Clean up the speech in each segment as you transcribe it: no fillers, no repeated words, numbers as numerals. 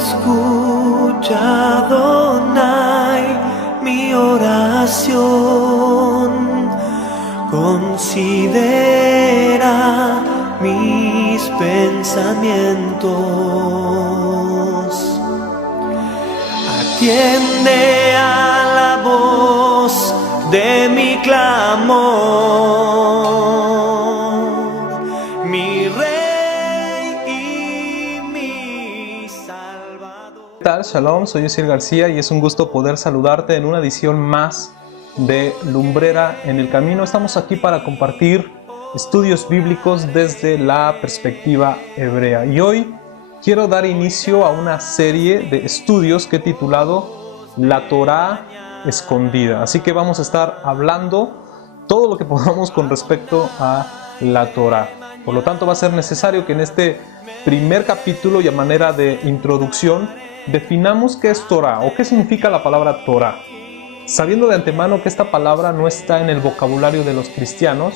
escucha, Adonai, mi oración. Considera mis pensamientos. Atiende a la voz de mi clamor, mi Rey y mi Salvador. ¿Qué tal? Shalom, soy Osiel García y es un gusto poder saludarte en una edición más de Lumbrera en el Camino. Estamos aquí para compartir estudios bíblicos desde la perspectiva hebrea. Y hoy quiero dar inicio a una serie de estudios que he titulado La Torá Escondida. Así que vamos a estar hablando todo lo que podamos con respecto a la Torá. Por lo tanto, va a ser necesario que en este primer capítulo y a manera de introducción definamos qué es Torá o qué significa la palabra Torá. Sabiendo de antemano que esta palabra no está en el vocabulario de los cristianos.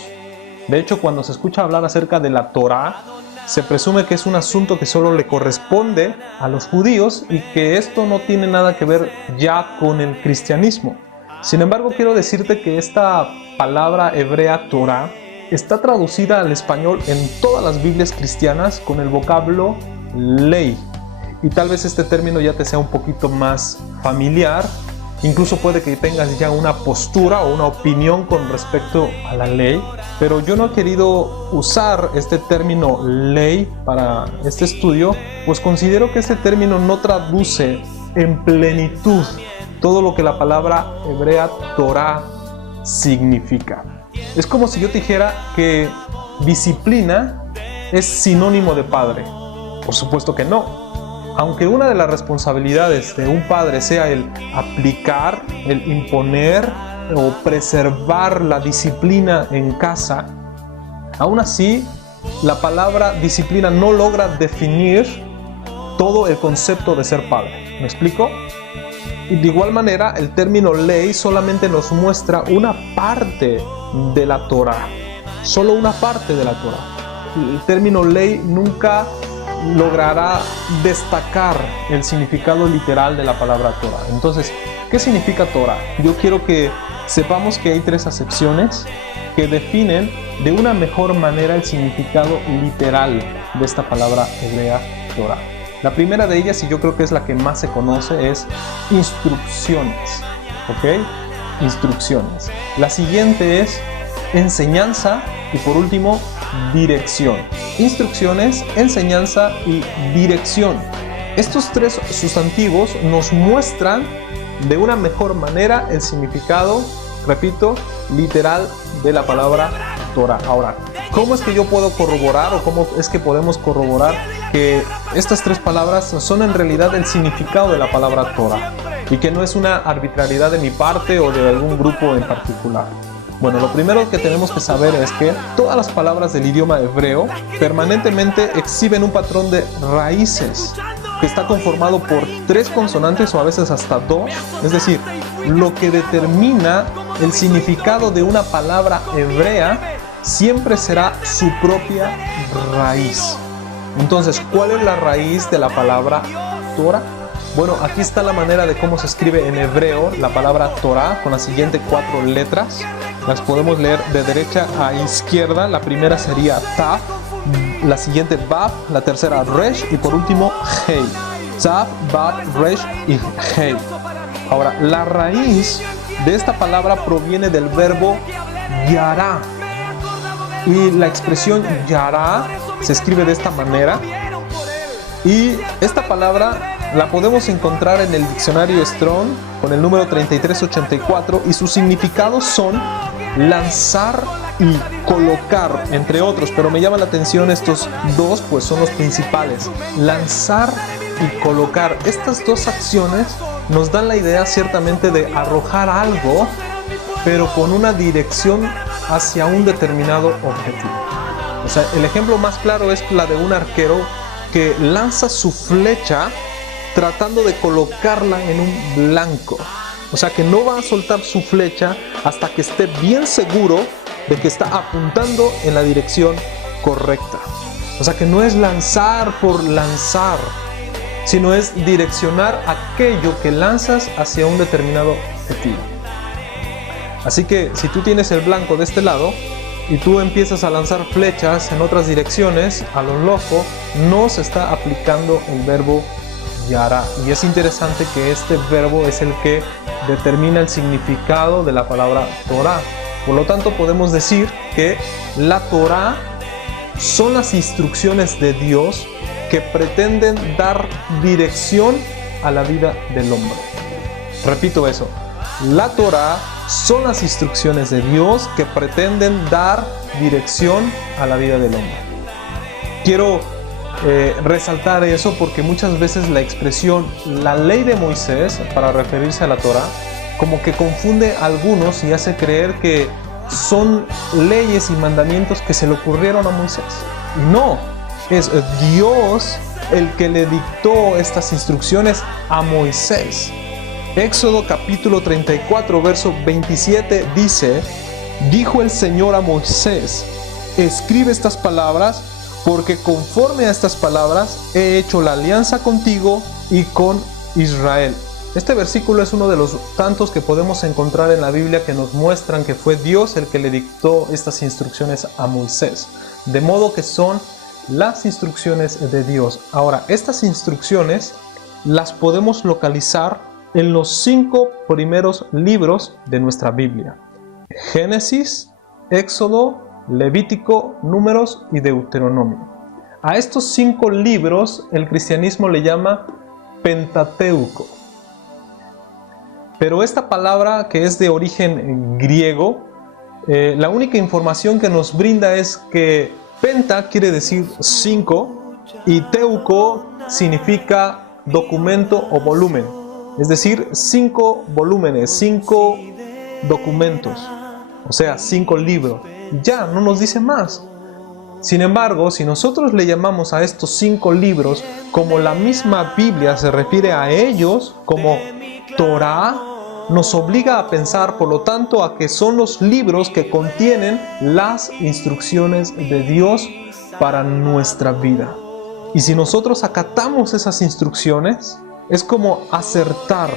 De hecho, cuando se escucha hablar acerca de la Torá, se presume que es un asunto que solo le corresponde a los judíos y que esto no tiene nada que ver ya con el cristianismo. Sin embargo, quiero decirte que esta palabra hebrea Torá está traducida al español en todas las Biblias cristianas con el vocablo ley. Y tal vez este término ya te sea un poquito más familiar. Incluso puede que tengas ya una postura o una opinión con respecto a la ley, pero yo no he querido usar este término ley para este estudio, pues considero que este término no traduce en plenitud todo lo que la palabra hebrea Torá significa. Es como si yo te dijera que disciplina es sinónimo de padre. Por supuesto que no. Aunque una de las responsabilidades de un padre sea el aplicar, el imponer o preservar la disciplina en casa, aún así la palabra disciplina no logra definir todo el concepto de ser padre. ¿Me explico? Y de igual manera, el término ley solamente nos muestra una parte de la Torá, solo una parte de la Torá. El término ley nunca logrará destacar el significado literal de la palabra Torá. Entonces, ¿qué significa Torá? Yo quiero que sepamos que hay tres acepciones que definen de una mejor manera el significado literal de esta palabra hebrea Torá. La primera de ellas, y yo creo que es la que más se conoce, es instrucciones. ¿Ok? Instrucciones. La siguiente es enseñanza y por último, dirección. Instrucciones, enseñanza y dirección. Estos tres sustantivos nos muestran de una mejor manera el significado, repito, literal de la palabra Torá. Ahora, ¿cómo es que yo puedo corroborar o cómo es que podemos corroborar que estas tres palabras son en realidad el significado de la palabra Torá y que no es una arbitrariedad de mi parte o de algún grupo en particular? Bueno, lo primero que tenemos que saber es que todas las palabras del idioma hebreo permanentemente exhiben un patrón de raíces que está conformado por tres consonantes o a veces hasta dos. Es decir, lo que determina el significado de una palabra hebrea siempre será su propia raíz. Entonces, ¿cuál es la raíz de la palabra Torah? Bueno, aquí está la manera de cómo se escribe en hebreo la palabra Torah con las siguientes cuatro letras. Las podemos leer de derecha a izquierda. La primera sería Tav, la siguiente Bab, la tercera Resh y por último Hei. Tav, Bab, Resh y Hei. Ahora, la raíz de esta palabra proviene del verbo yará. Y la expresión yará se escribe de esta manera. Y esta palabra la podemos encontrar en el diccionario Strong con el número 3384 y sus significados son lanzar y colocar, entre otros, pero me llaman la atención estos dos, pues son los principales. Lanzar y colocar. Estas dos acciones nos dan la idea ciertamente de arrojar algo, pero con una dirección hacia un determinado objetivo. O sea, el ejemplo más claro es la de un arquero que lanza su flecha tratando de colocarla en un blanco. O sea que no va a soltar su flecha hasta que esté bien seguro de que está apuntando en la dirección correcta. O sea que no es lanzar por lanzar, sino es direccionar aquello que lanzas hacia un determinado objetivo. Así que si tú tienes el blanco de este lado y tú empiezas a lanzar flechas en otras direcciones a lo loco, no se está aplicando el verbo yará. Y es interesante que este verbo es el que determina el significado de la palabra Torah. Por lo tanto, podemos decir que la Torah son las instrucciones de Dios que pretenden dar dirección a la vida del hombre. Repito eso. La Torah son las instrucciones de Dios que pretenden dar dirección a la vida del hombre. Quiero resaltar eso porque muchas veces la expresión la ley de Moisés para referirse a la Torah como que confunde a algunos y hace creer que son leyes y mandamientos que se le ocurrieron a Moisés. Y no, es Dios el que le dictó estas instrucciones a Moisés. Éxodo capítulo 34, verso 27 dice: dijo el Señor a Moisés, escribe estas palabras, porque conforme a estas palabras he hecho la alianza contigo y con Israel. Este versículo es uno de los tantos que podemos encontrar en la Biblia que nos muestran que fue Dios el que le dictó estas instrucciones a Moisés. De modo que son las instrucciones de Dios. Ahora, estas instrucciones las podemos localizar en los 5 primeros libros de nuestra Biblia: Génesis, Éxodo, Levítico, Números y Deuteronomio. A estos 5 libros el cristianismo le llama Pentateuco. Pero esta palabra, que es de origen griego, la única información que nos brinda es que penta quiere decir 5 y teuco significa documento o volumen. Es decir, 5 volúmenes, 5 documentos, o sea, 5 libros. Ya, no nos dice más. Sin embargo, si nosotros le llamamos a estos 5 libros como la misma Biblia se refiere a ellos, como Torah, nos obliga a pensar, por lo tanto, a que son los libros que contienen las instrucciones de Dios para nuestra vida. Y si nosotros acatamos esas instrucciones, es como acertar,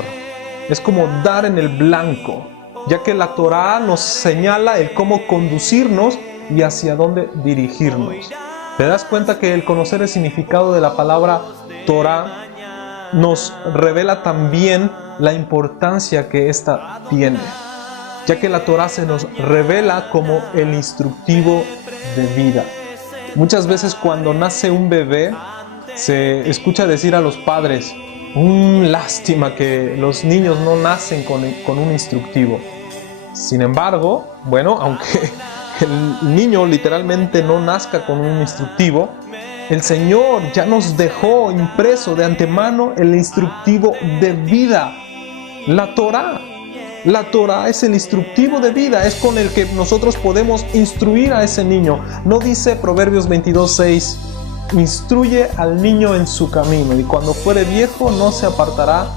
es como dar en el blanco, ya que la Torah nos señala el cómo conducirnos y hacia dónde dirigirnos. ¿Te das cuenta que el conocer el significado de la palabra Torah nos revela también la importancia que ésta tiene? Ya que la Torah se nos revela como el instructivo de vida. Muchas veces cuando nace un bebé, se escucha decir a los padres: lástima que los niños no nacen con un instructivo. Sin embargo, bueno, aunque el niño literalmente no nazca con un instructivo, el Señor ya nos dejó impreso de antemano el instructivo de vida, la Torah. La Torah es el instructivo de vida, es con el que nosotros podemos instruir a ese niño. ¿No dice Proverbios 22:6? Instruye al niño en su camino, y cuando fuere viejo no se apartará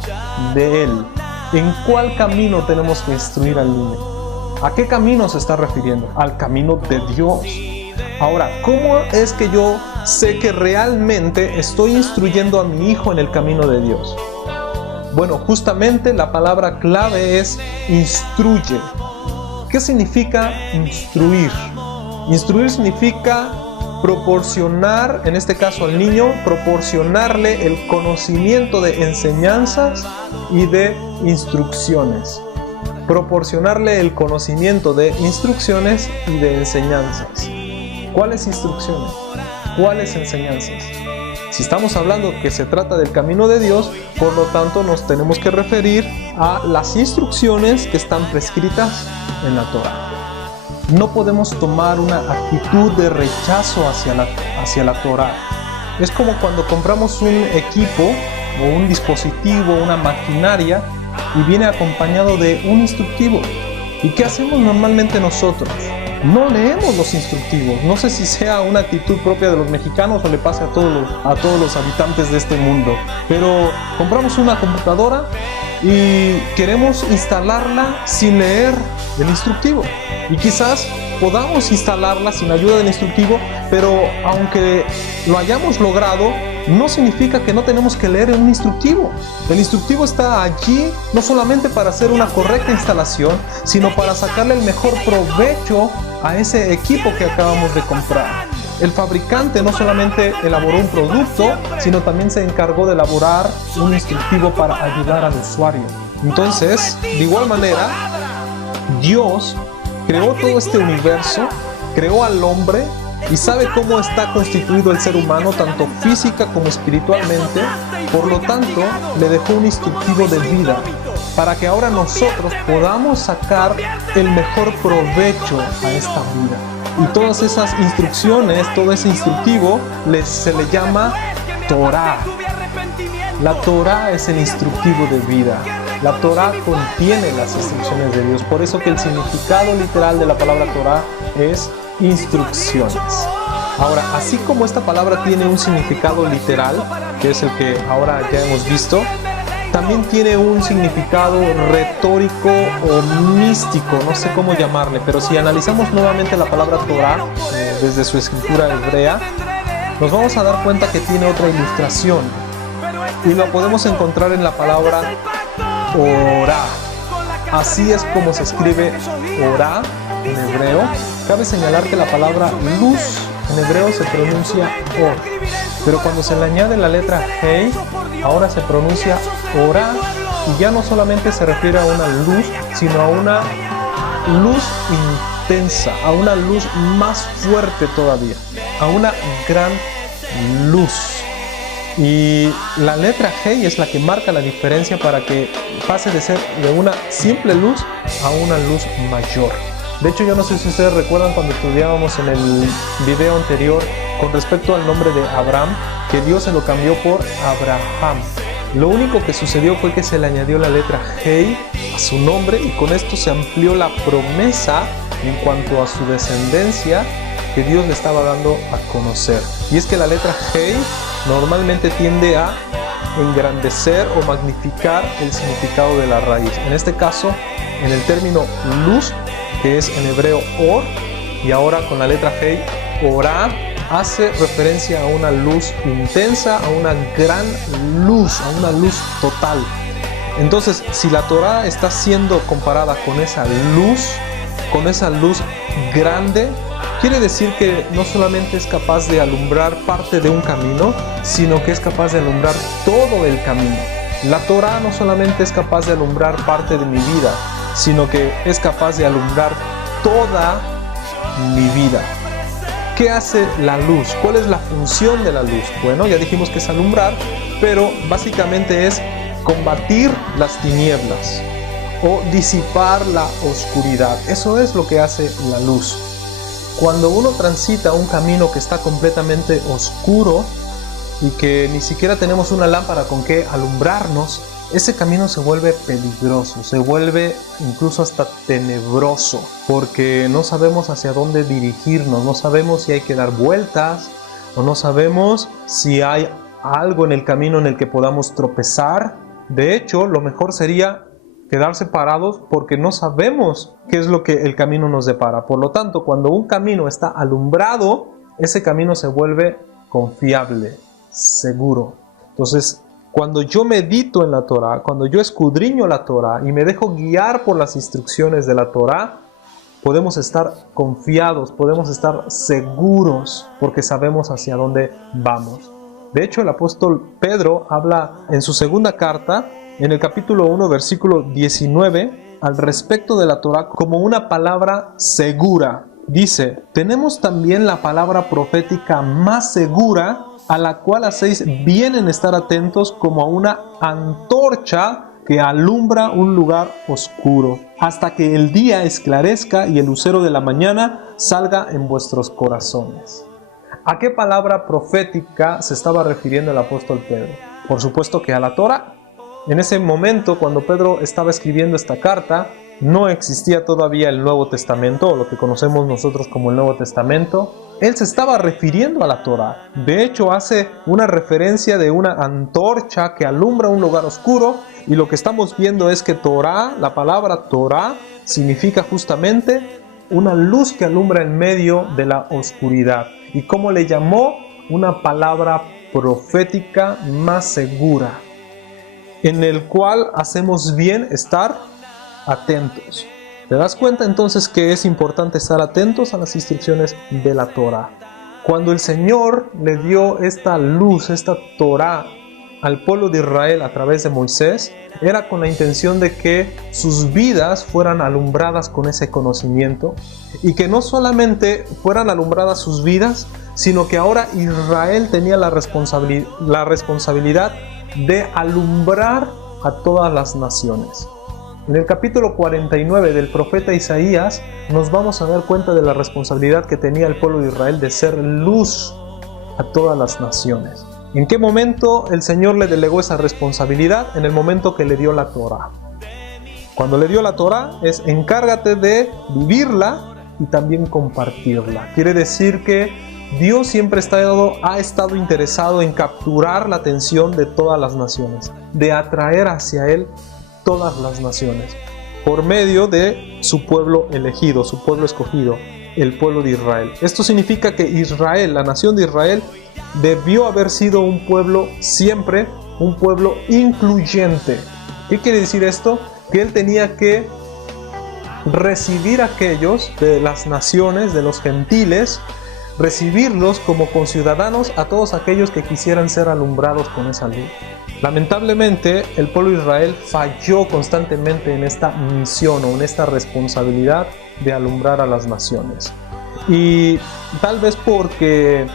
de él. ¿En cuál camino tenemos que instruir al niño? ¿A qué camino se está refiriendo? Al camino de Dios. Ahora, ¿cómo es que yo sé que realmente estoy instruyendo a mi hijo en el camino de Dios? Bueno, justamente la palabra clave es instruye. ¿Qué significa instruir? Instruir significa proporcionar, en este caso al niño, proporcionarle el conocimiento de enseñanzas y de instrucciones. Proporcionarle el conocimiento de instrucciones y de enseñanzas. ¿Cuáles instrucciones? ¿Cuáles enseñanzas? Si estamos hablando que se trata del camino de Dios, por lo tanto nos tenemos que referir a las instrucciones que están prescritas en la Torah. No podemos tomar una actitud de rechazo hacia la Torah. Es como cuando compramos un equipo o un dispositivo, una maquinaria, y viene acompañado de un instructivo. ¿Y qué hacemos normalmente nosotros? No leemos los instructivos. No sé si sea una actitud propia de los mexicanos o le pase a todos los habitantes de este mundo. Pero compramos una computadora y queremos instalarla sin leer el instructivo. Y quizás podamos instalarla sin ayuda del instructivo, pero aunque lo hayamos logrado, no significa que no tenemos que leer un instructivo. El instructivo está allí no solamente para hacer una correcta instalación, sino para sacarle el mejor provecho a ese equipo que acabamos de comprar. El fabricante no solamente elaboró un producto, sino también se encargó de elaborar un instructivo para ayudar al usuario. Entonces, de igual manera, Dios creó todo este universo, creó al hombre y sabe cómo está constituido el ser humano, tanto física como espiritualmente. Por lo tanto, le dejó un instructivo de vida para que ahora nosotros podamos sacar el mejor provecho a esta vida. Y todas esas instrucciones, todo ese instructivo, se le llama Torah. La Torah es el instructivo de vida. La Torah contiene las instrucciones de Dios. Por eso que el significado literal de la palabra Torah es instrucciones. Ahora, así como esta palabra tiene un significado literal, que es el que ahora ya hemos visto, también tiene un significado retórico o místico, no sé cómo llamarle, pero si analizamos nuevamente la palabra Torah desde su escritura hebrea, nos vamos a dar cuenta que tiene otra ilustración y lo podemos encontrar en la palabra Orá. Así es como se escribe Orá en hebreo. Cabe señalar que la palabra luz en hebreo se pronuncia Or, pero cuando se le añade la letra Hei, ahora se pronuncia Orá, y ya no solamente se refiere a una luz, sino a una luz intensa, a una luz más fuerte todavía, a una gran luz. Y la letra Hei es la que marca la diferencia para que pase de ser de una simple luz a una luz mayor. De hecho, yo no sé si ustedes recuerdan cuando estudiábamos en el video anterior con respecto al nombre de Abraham, que Dios se lo cambió por Abraham. Lo único que sucedió fue que se le añadió la letra Hei a su nombre y con esto se amplió la promesa en cuanto a su descendencia que Dios le estaba dando a conocer. Y es que la letra Hei normalmente tiende a engrandecer o magnificar el significado de la raíz. En este caso, en el término luz, que es en hebreo Or, y ahora con la letra Hei, Orá, hace referencia a una luz intensa, a una gran luz, a una luz total. Entonces, si la Torah está siendo comparada con esa luz grande, quiere decir que no solamente es capaz de alumbrar parte de un camino, sino que es capaz de alumbrar todo el camino. La Torah no solamente es capaz de alumbrar parte de mi vida, sino que es capaz de alumbrar toda mi vida. ¿Qué hace la luz? ¿Cuál es la función de la luz? Bueno, ya dijimos que es alumbrar, pero básicamente es combatir las tinieblas o disipar la oscuridad. Eso es lo que hace la luz. Cuando uno transita un camino que está completamente oscuro y que ni siquiera tenemos una lámpara con que alumbrarnos, ese camino se vuelve peligroso, se vuelve incluso hasta tenebroso, porque no sabemos hacia dónde dirigirnos, no sabemos si hay que dar vueltas o no sabemos si hay algo en el camino en el que podamos tropezar. De hecho, lo mejor sería quedarse parados porque no sabemos qué es lo que el camino nos depara. Por lo tanto, cuando un camino está alumbrado, ese camino se vuelve confiable, seguro. Entonces, cuando yo medito en la Torah, cuando yo escudriño la Torah y me dejo guiar por las instrucciones de la Torah, podemos estar confiados, podemos estar seguros porque sabemos hacia dónde vamos. De hecho, el apóstol Pedro habla en su segunda carta, en el capítulo 1, versículo 19, al respecto de la Torah como una palabra segura. Dice: tenemos también la palabra profética más segura, a la cual hacéis bien en estar atentos como a una antorcha que alumbra un lugar oscuro, hasta que el día esclarezca y el lucero de la mañana salga en vuestros corazones. ¿A qué palabra profética se estaba refiriendo el apóstol Pedro? Por supuesto que a la Torah. En ese momento, cuando Pedro estaba escribiendo esta carta, no existía todavía el Nuevo Testamento, o lo que conocemos nosotros como el Nuevo Testamento. Él se estaba refiriendo a la Torah. De hecho, hace una referencia de una antorcha que alumbra un lugar oscuro, y lo que estamos viendo es que Torah, la palabra Torah, significa justamente una luz que alumbra en medio de la oscuridad. ¿Y cómo le llamó? Una palabra profética más segura, en el cual hacemos bien estar atentos. ¿Te das cuenta entonces que es importante estar atentos a las instrucciones de la Torá? Cuando el Señor le dio esta luz, esta Torá al pueblo de Israel a través de Moisés, era con la intención de que sus vidas fueran alumbradas con ese conocimiento, y que no solamente fueran alumbradas sus vidas, sino que ahora Israel tenía la responsabilidad de alumbrar a todas las naciones. En el capítulo 49 del profeta Isaías nos vamos a dar cuenta de la responsabilidad que tenía el pueblo de Israel de ser luz a todas las naciones. ¿En qué momento el Señor le delegó esa responsabilidad? En el momento que le dio la Torá. Cuando le dio la Torá es encárgate de vivirla y también compartirla. Quiere decir que Dios siempre ha estado interesado en capturar la atención de todas las naciones, de atraer hacia Él todas las naciones, por medio de su pueblo elegido, su pueblo escogido, el pueblo de Israel. Esto significa que Israel, la nación de Israel, debió haber sido un pueblo siempre, un pueblo incluyente. ¿Qué quiere decir esto? Que Él tenía que recibir a aquellos de las naciones, de los gentiles, recibirlos como conciudadanos a todos aquellos que quisieran ser alumbrados con esa luz. Lamentablemente, el pueblo de Israel falló constantemente en esta misión o en esta responsabilidad de alumbrar a las naciones. Y tal vez porque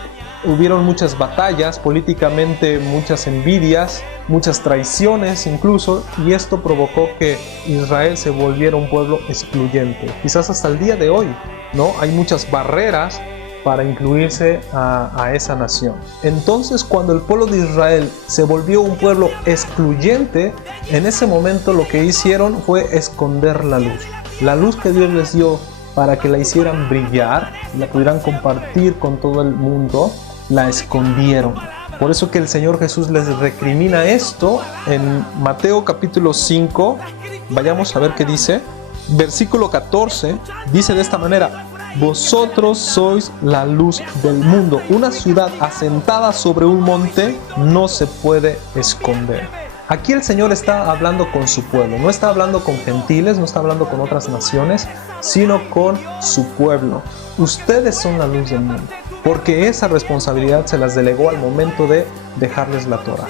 hubieron muchas batallas, políticamente muchas envidias, muchas traiciones incluso, y esto provocó que Israel se volviera un pueblo excluyente. Quizás hasta el día de hoy, ¿no? Hay muchas barreras para incluirse a esa nación. Entonces, cuando el pueblo de Israel se volvió un pueblo excluyente, en ese momento lo que hicieron fue esconder la luz que Dios les dio para que la hicieran brillar, la pudieran compartir con todo el mundo, la escondieron. Por eso que el Señor Jesús les recrimina esto en Mateo capítulo 5. Vayamos a ver qué dice. Versículo 14 dice de esta manera: vosotros sois la luz del mundo. Una ciudad asentada sobre un monte no se puede esconder. Aquí el Señor está hablando con su pueblo. No está hablando con gentiles, no está hablando con otras naciones, sino con su pueblo. Ustedes son la luz del mundo, porque esa responsabilidad se las delegó al momento de dejarles la Torá.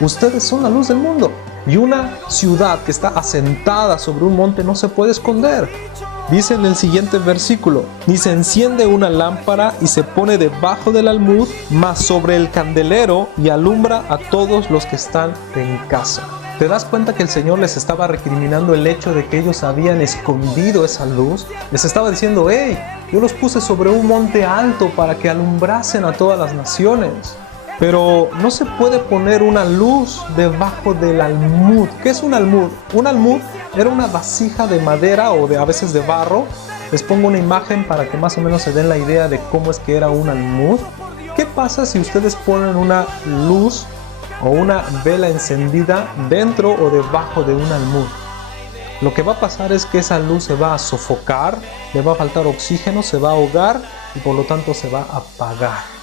Ustedes son la luz del mundo. Y una ciudad que está asentada sobre un monte no se puede esconder. Dice en el siguiente versículo: ni se enciende una lámpara y se pone debajo del almud, mas sobre el candelero, y alumbra a todos los que están en casa. ¿Te das cuenta que el Señor les estaba recriminando el hecho de que ellos habían escondido esa luz? Les estaba diciendo: hey, yo los puse sobre un monte alto para que alumbrasen a todas las naciones. Pero no se puede poner una luz debajo del almud. ¿Qué es un almud? Un almud era una vasija de madera o a veces de barro. Les pongo una imagen para que más o menos se den la idea de cómo es que era un almud. ¿Qué pasa si ustedes ponen una luz o una vela encendida dentro o debajo de un almud? Lo que va a pasar es que esa luz se va a sofocar, le va a faltar oxígeno, se va a ahogar y por lo tanto se va a apagar.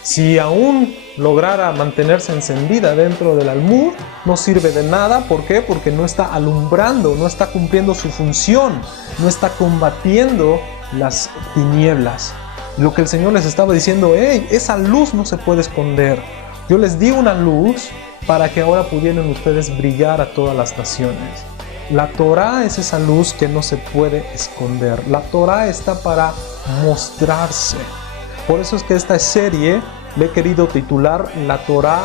Si aún lograra mantenerse encendida dentro del almud, no sirve de nada. ¿Por qué? Porque no está alumbrando, no está cumpliendo su función, no está combatiendo las tinieblas. Lo que el Señor les estaba diciendo: hey, esa luz no se puede esconder. Yo les di una luz para que ahora pudieran ustedes brillar a todas las naciones. La Torá es esa luz que no se puede esconder. La Torá está para mostrarse. Por eso es que esta serie le he querido titular La Torá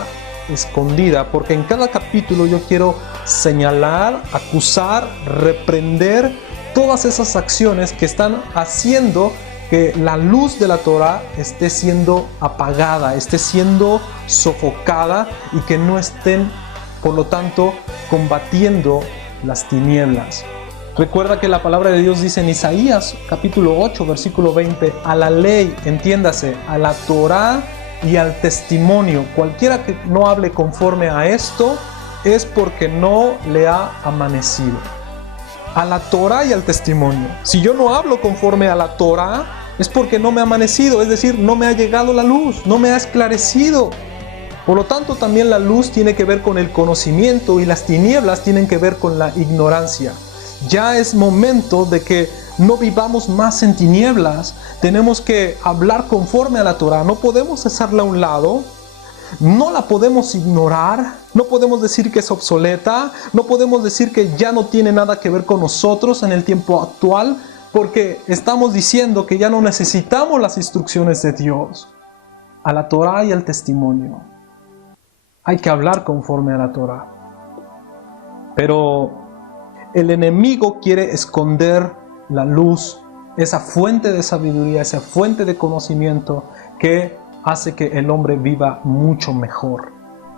Escondida, porque en cada capítulo yo quiero señalar, acusar, reprender todas esas acciones que están haciendo que la luz de la Torá esté siendo apagada, esté siendo sofocada y que no estén, por lo tanto, combatiendo las tinieblas. Recuerda que la palabra de Dios dice en Isaías capítulo 8 versículo 20: a la ley, entiéndase, a la Torá y al testimonio, cualquiera que no hable conforme a esto es porque no le ha amanecido. A la Torá y al testimonio. Si yo no hablo conforme a la Torá es porque no me ha amanecido, es decir, no me ha llegado la luz, no me ha esclarecido. Por lo tanto, también la luz tiene que ver con el conocimiento y las tinieblas tienen que ver con la ignorancia. Ya es momento de que no vivamos más en tinieblas. Tenemos que hablar conforme a la Torah. No podemos hacerla a un lado. No la podemos ignorar. No podemos decir que es obsoleta. No podemos decir que ya no tiene nada que ver con nosotros en el tiempo actual, porque estamos diciendo que ya no necesitamos las instrucciones de Dios, a la Torah y al testimonio. Hay que hablar conforme a la Torah. Pero el enemigo quiere esconder la luz, esa fuente de sabiduría, esa fuente de conocimiento que hace que el hombre viva mucho mejor.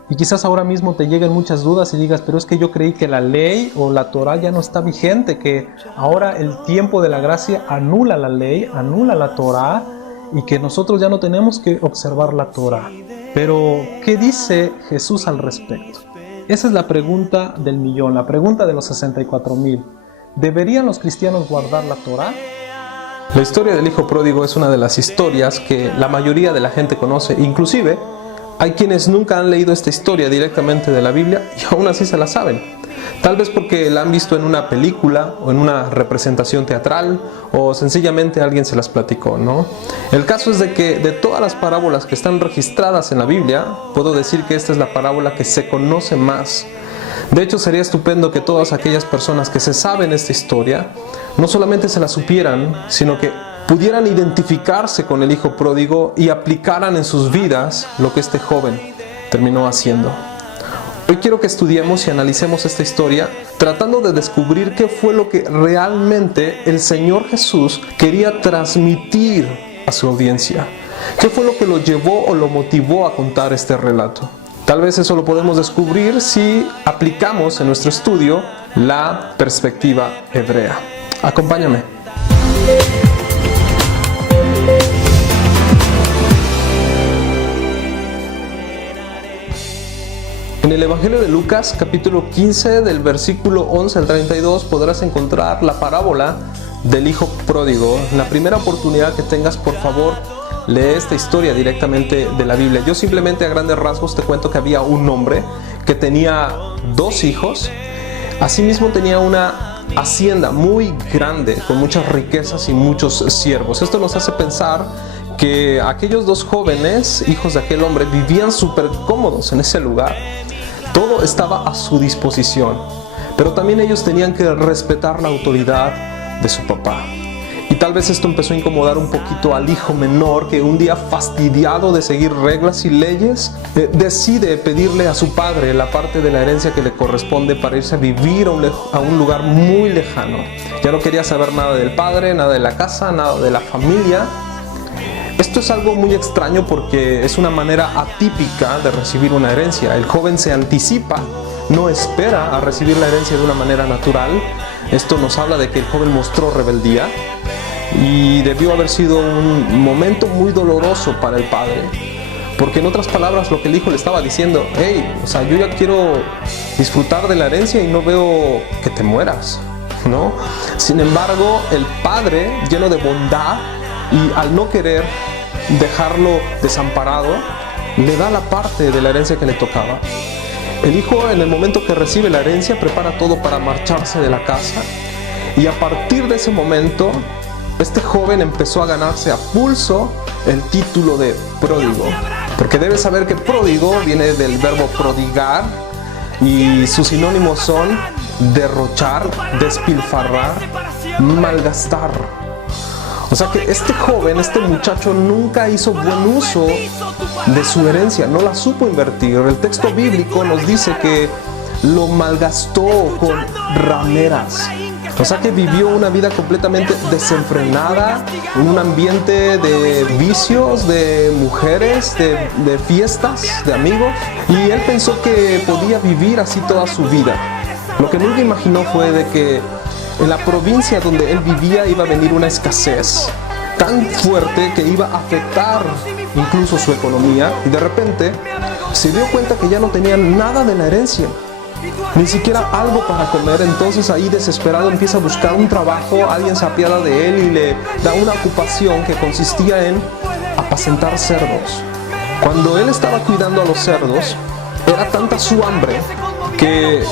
Y quizás ahora mismo te lleguen muchas dudas y digas, pero es que yo creí que la ley o la Torah ya no está vigente, que ahora el tiempo de la gracia anula la ley, anula la Torah, y que nosotros ya no tenemos que observar la Torah. Pero, ¿qué dice Jesús al respecto? Esa es la pregunta del millón, la pregunta de los 64,000. ¿Deberían los cristianos guardar la Torah? La historia del hijo pródigo es una de las historias que la mayoría de la gente conoce. Inclusive, hay quienes nunca han leído esta historia directamente de la Biblia y aún así se la saben. Tal vez porque la han visto en una película o en una representación teatral, o sencillamente alguien se las platicó, ¿no? El caso es de que de todas las parábolas que están registradas en la Biblia, puedo decir que esta es la parábola que se conoce más. De hecho, sería estupendo que todas aquellas personas que se saben esta historia, no solamente se la supieran, sino que pudieran identificarse con el hijo pródigo y aplicaran en sus vidas lo que este joven terminó haciendo. Hoy quiero que estudiemos y analicemos esta historia tratando de descubrir qué fue lo que realmente el Señor Jesús quería transmitir a su audiencia. ¿Qué fue lo que lo llevó o lo motivó a contar este relato? Tal vez eso lo podemos descubrir si aplicamos en nuestro estudio la perspectiva hebrea. Acompáñame. En el Evangelio de Lucas, capítulo 15, del versículo 11 al 32, podrás encontrar la parábola del hijo pródigo. En la primera oportunidad que tengas, por favor, lee esta historia directamente de la Biblia. Yo simplemente a grandes rasgos te cuento que había un hombre que tenía 2 hijos. Asimismo tenía una hacienda muy grande, con muchas riquezas y muchos siervos. Esto nos hace pensar que aquellos 2 jóvenes, hijos de aquel hombre, vivían súper cómodos en ese lugar. Todo estaba a su disposición, pero también ellos tenían que respetar la autoridad de su papá. Y tal vez esto empezó a incomodar un poquito al hijo menor, que un día, fastidiado de seguir reglas y leyes, decide pedirle a su padre la parte de la herencia que le corresponde para irse a vivir a un lugar muy lejano. Ya no quería saber nada del padre, nada de la casa, nada de la familia. Esto es algo muy extraño porque es una manera atípica de recibir una herencia. El joven se anticipa, no espera a recibir la herencia de una manera natural. Esto nos habla de que el joven mostró rebeldía y debió haber sido un momento muy doloroso para el padre. Porque en otras palabras lo que el hijo le estaba diciendo, hey, yo ya quiero disfrutar de la herencia y no veo que te mueras, ¿no? Sin embargo, el padre, lleno de bondad, y al no querer dejarlo desamparado, le da la parte de la herencia que le tocaba. El hijo, en el momento que recibe la herencia, prepara todo para marcharse de la casa, y a partir de ese momento este joven empezó a ganarse a pulso el título de pródigo, porque debes saber que pródigo viene del verbo prodigar y sus sinónimos son derrochar, despilfarrar, malgastar. O sea que este joven, este muchacho nunca hizo buen uso de su herencia, no la supo invertir. El texto bíblico nos dice que lo malgastó con rameras. O sea que vivió una vida completamente desenfrenada, en un ambiente de vicios, de mujeres, de fiestas, de amigos. Y él pensó que podía vivir así toda su vida. Lo que nunca imaginó fue de que en la provincia donde él vivía iba a venir una escasez tan fuerte que iba a afectar incluso su economía, y de repente se dio cuenta que ya no tenía nada de la herencia, ni siquiera algo para comer. Entonces ahí desesperado empieza a buscar un trabajo, alguien se apiada de él y le da una ocupación que consistía en apacentar cerdos. Cuando él estaba cuidando a los cerdos, era tanta su hambre que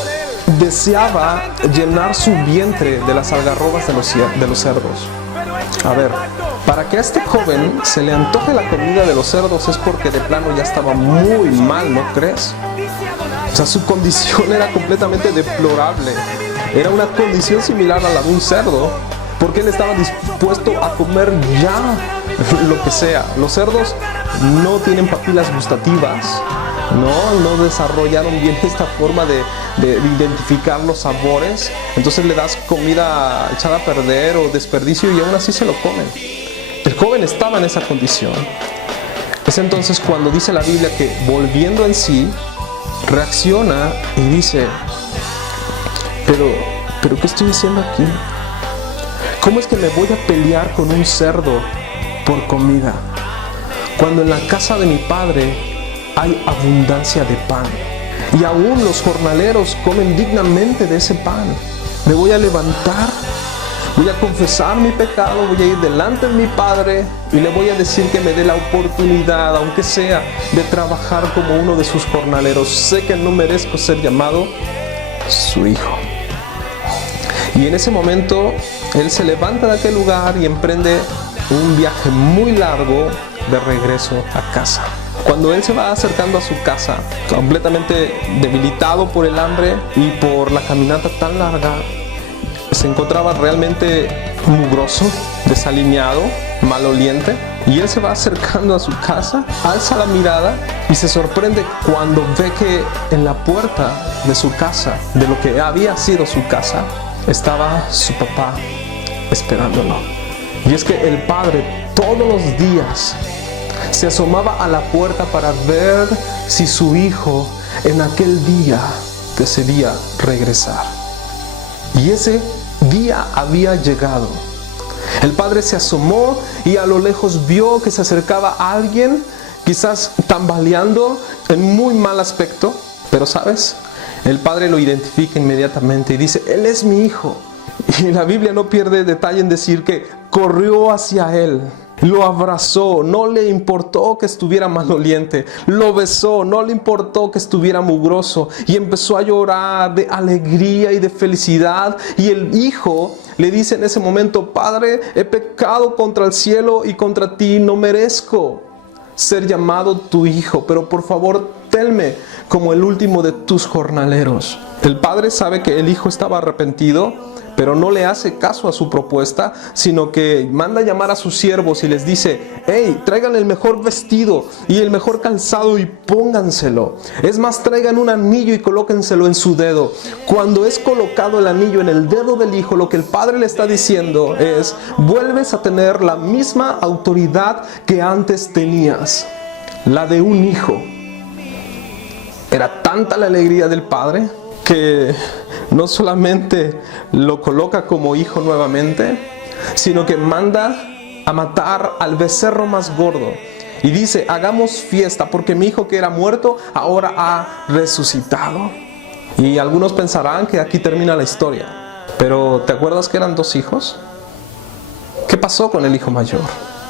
deseaba llenar su vientre de las algarrobas de los cerdos. A ver, para que a este joven se le antoje la comida de los cerdos es porque de plano ya estaba muy mal, ¿no crees? O sea, su condición era completamente deplorable. Era una condición similar a la de un cerdo, porque él estaba dispuesto a comer ya lo que sea. Los cerdos no tienen papilas gustativas, no desarrollaron bien esta forma de identificar los sabores. Entonces le das comida echada a perder o desperdicio y aún así se lo comen. El joven estaba en esa condición. Es entonces cuando dice la Biblia que, volviendo en sí, reacciona y dice: pero ¿qué estoy haciendo aquí? ¿Cómo es que me voy a pelear con un cerdo por comida, cuando en la casa de mi padre hay abundancia de pan y aún los jornaleros comen dignamente de ese pan? Me voy a levantar, voy a confesar mi pecado, voy a ir delante de mi padre y le voy a decir que me dé la oportunidad, aunque sea, de trabajar como uno de sus jornaleros. Sé que no merezco ser llamado su hijo. Y en ese momento él se levanta de aquel lugar y emprende un viaje muy largo de regreso a casa. Cuando él se va acercando a su casa, completamente debilitado por el hambre y por la caminata tan larga, se encontraba realmente mugroso, desalineado, maloliente. Y él se va acercando a su casa, alza la mirada y se sorprende cuando ve que en la puerta de su casa, de lo que había sido su casa, estaba su papá esperándolo. Y es que el padre todos los días se asomaba a la puerta para ver si su hijo en aquel día decidía regresar. Y ese día había llegado. El padre se asomó y a lo lejos vio que se acercaba alguien, quizás tambaleando en muy mal aspecto, pero ¿sabes? El padre lo identifica inmediatamente y dice: él es mi hijo. Y la Biblia no pierde detalle en decir que corrió hacia él, lo abrazó, no le importó que estuviera maloliente, lo besó, no le importó que estuviera mugroso, y empezó a llorar de alegría y de felicidad. Y el hijo le dice en ese momento: Padre, he pecado contra el cielo y contra ti, no merezco ser llamado tu hijo, pero por favor tenme como el último de tus jornaleros. El padre sabe que el hijo estaba arrepentido, pero no le hace caso a su propuesta, sino que manda a llamar a sus siervos y les dice: hey, traigan el mejor vestido y el mejor calzado y pónganselo. Es más, traigan un anillo y colóquenselo en su dedo. Cuando es colocado el anillo en el dedo del hijo, lo que el padre le está diciendo es: vuelves a tener la misma autoridad que antes tenías, la de un hijo. Era tanta la alegría del padre que no solamente lo coloca como hijo nuevamente, sino que manda a matar al becerro más gordo y dice: hagamos fiesta porque mi hijo que era muerto ahora ha resucitado. Y algunos pensarán que aquí termina la historia, pero ¿te acuerdas que eran dos hijos? ¿Qué pasó con el hijo mayor?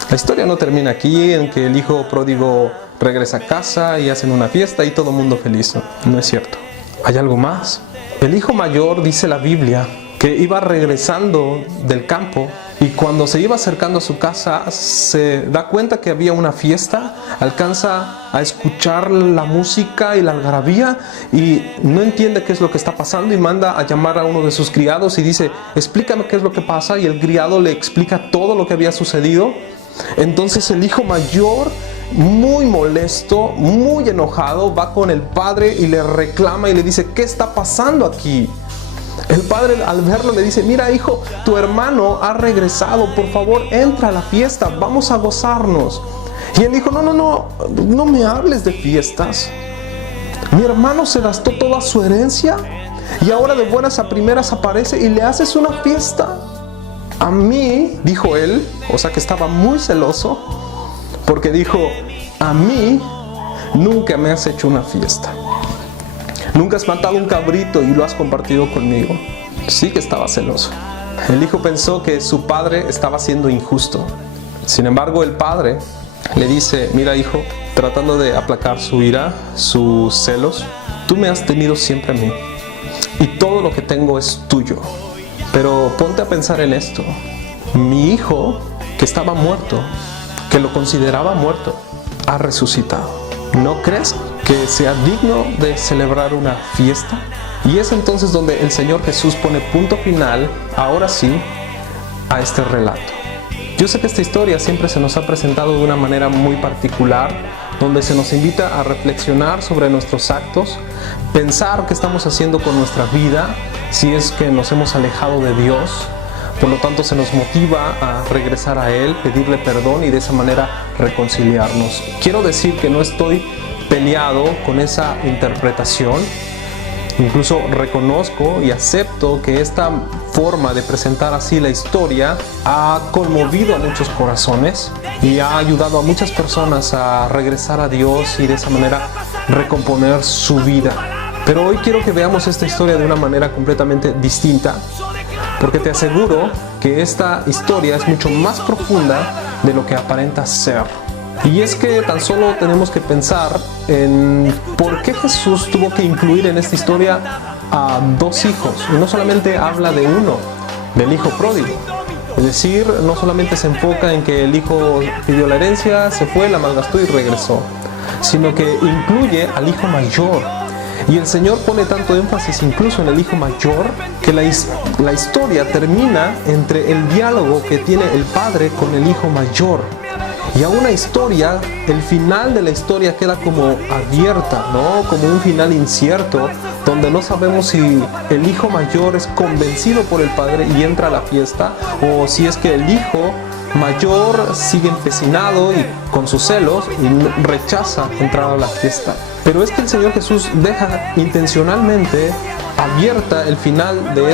La historia no termina aquí en que el hijo pródigo regresa a casa y hacen una fiesta y todo el mundo feliz. No es cierto. Hay algo más. El hijo mayor, dice la Biblia, que iba regresando del campo y cuando se iba acercando a su casa se da cuenta que había una fiesta, alcanza a escuchar la música y la algarabía y no entiende qué es lo que está pasando y manda a llamar a uno de sus criados y dice: explícame qué es lo que pasa. Y el criado le explica todo lo que había sucedido. Entonces el hijo mayor, muy molesto, muy enojado, va con el padre y le reclama y le dice: ¿qué está pasando aquí? El padre, al verlo, le dice: mira, hijo, tu hermano ha regresado, por favor entra a la fiesta, vamos a gozarnos. Y él dijo: no me hables de fiestas. Mi hermano se gastó toda su herencia y ahora de buenas a primeras aparece y le haces una fiesta. A mí, dijo él, o sea que estaba muy celoso, porque dijo: a mí nunca me has hecho una fiesta. Nunca has matado un cabrito y lo has compartido conmigo. Sí que estaba celoso. El hijo pensó que su padre estaba siendo injusto. Sin embargo, el padre le dice: mira, hijo, tratando de aplacar su ira, sus celos, tú me has tenido siempre a mí y todo lo que tengo es tuyo. Pero ponte a pensar en esto: mi hijo, que estaba muerto, que lo consideraba muerto, ha resucitado. ¿No crees que sea digno de celebrar una fiesta? Y es entonces donde el Señor Jesús pone punto final, ahora sí, a este relato. Yo sé que esta historia siempre se nos ha presentado de una manera muy particular, donde se nos invita a reflexionar sobre nuestros actos, pensar qué estamos haciendo con nuestra vida, si es que nos hemos alejado de Dios. Por lo tanto, se nos motiva a regresar a Él, pedirle perdón y de esa manera reconciliarnos. Quiero decir que no estoy peleado con esa interpretación. Incluso reconozco y acepto que esta forma de presentar así la historia ha conmovido a muchos corazones y ha ayudado a muchas personas a regresar a Dios y de esa manera recomponer su vida. Pero hoy quiero que veamos esta historia de una manera completamente distinta, porque te aseguro que esta historia es mucho más profunda de lo que aparenta ser. Y es que tan solo tenemos que pensar en por qué Jesús tuvo que incluir en esta historia a dos hijos. Y no solamente habla de uno, del hijo pródigo. Es decir, no solamente se enfoca en que el hijo pidió la herencia, se fue, la malgastó y regresó, sino que incluye al hijo mayor. Y el Señor pone tanto énfasis incluso en el hijo mayor, que la historia termina entre el diálogo que tiene el padre con el hijo mayor. Y a una historia, el final de la historia queda como abierta, ¿no? Como un final incierto, donde no sabemos si el hijo mayor es convencido por el padre y entra a la fiesta, o si es que el hijo mayor sigue empecinado y con sus celos y rechaza entrar a la fiesta. Pero es que el Señor Jesús deja intencionalmente abierta el final de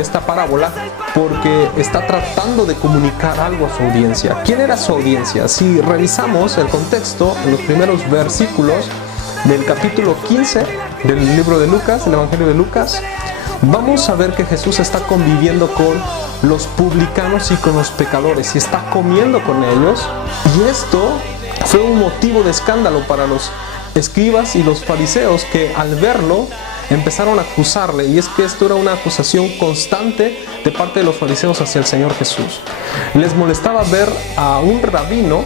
esta parábola, porque está tratando de comunicar algo a su audiencia. ¿Quién era su audiencia? Si revisamos el contexto en los primeros versículos del capítulo 15 del libro de Lucas, el Evangelio de Lucas, vamos a ver que Jesús está conviviendo con los publicanos y con los pecadores y está comiendo con ellos, y esto fue un motivo de escándalo para los escribas y los fariseos, que al verlo empezaron a acusarle. Y es que esto era una acusación constante de parte de los fariseos hacia el Señor Jesús. Les molestaba ver a un rabino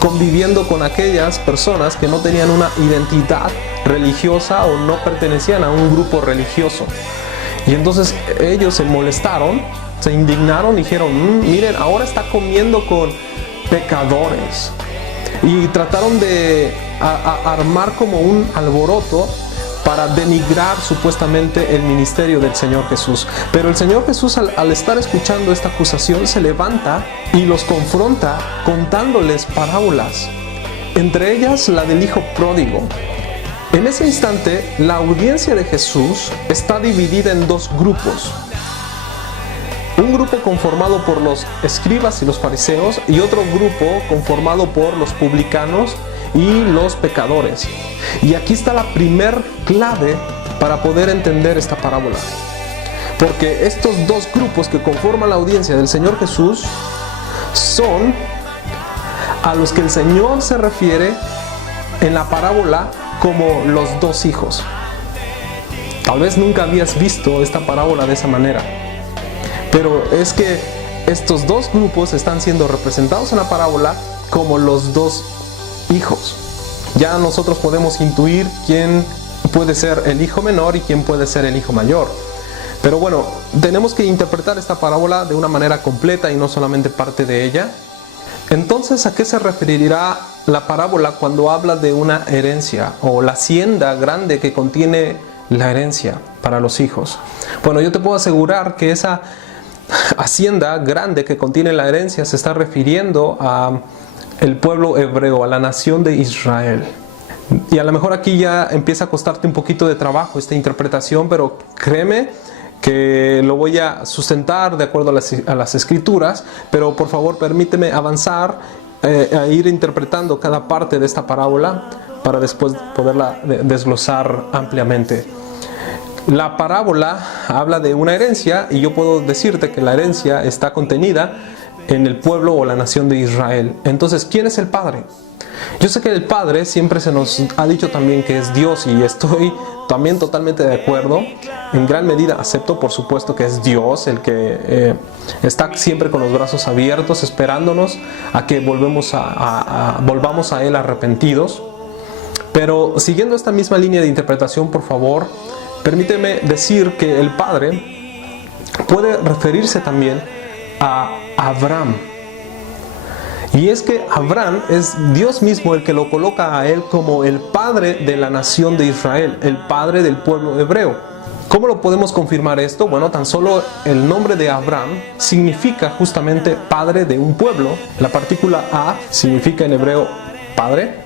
conviviendo con aquellas personas que no tenían una identidad religiosa o no pertenecían a un grupo religioso. Y entonces ellos se molestaron, se indignaron, dijeron: miren, ahora está comiendo con pecadores. Y trataron de armar como un alboroto para denigrar supuestamente el ministerio del Señor Jesús. Pero el Señor Jesús, al estar escuchando esta acusación, se levanta y los confronta contándoles parábolas, entre ellas la del hijo pródigo. En ese instante, la audiencia de Jesús está dividida en dos grupos. Un grupo conformado por los escribas y los fariseos, y otro grupo conformado por los publicanos y los pecadores. Y aquí está la primer clave para poder entender esta parábola, porque estos dos grupos que conforman la audiencia del Señor Jesús son a los que el Señor se refiere en la parábola como los dos hijos. Tal vez nunca habías visto esta parábola de esa manera, pero es que estos dos grupos están siendo representados en la parábola como los dos hijos. Ya nosotros podemos intuir quién puede ser el hijo menor y quién puede ser el hijo mayor. Pero bueno, tenemos que interpretar esta parábola de una manera completa y no solamente parte de ella. Entonces, ¿a qué se referirá la parábola cuando habla de una herencia o la hacienda grande que contiene la herencia para los hijos? Bueno, yo te puedo asegurar que esa hacienda grande que contiene la herencia se está refiriendo a el pueblo hebreo, a la nación de Israel. Y a lo mejor aquí ya empieza a costarte un poquito de trabajo esta interpretación, pero créeme que lo voy a sustentar de acuerdo a las escrituras. Pero por favor permíteme avanzar a ir interpretando cada parte de esta parábola para después poderla desglosar ampliamente. La parábola habla de una herencia, y yo puedo decirte que la herencia está contenida en el pueblo o la nación de Israel. Entonces, ¿quién es el Padre? Yo sé que el Padre siempre se nos ha dicho también que es Dios, y estoy también totalmente de acuerdo. En gran medida acepto, por supuesto, que es Dios el que está siempre con los brazos abiertos, esperándonos a que volvamos a Él arrepentidos. Pero siguiendo esta misma línea de interpretación, por favor, permíteme decir que el Padre puede referirse también a Abraham. Y es que Abraham es Dios mismo el que lo coloca a él como el padre de la nación de Israel, el padre del pueblo hebreo. ¿Cómo lo podemos confirmar esto? Bueno, tan solo el nombre de Abraham significa justamente padre de un pueblo. La partícula A significa en hebreo padre,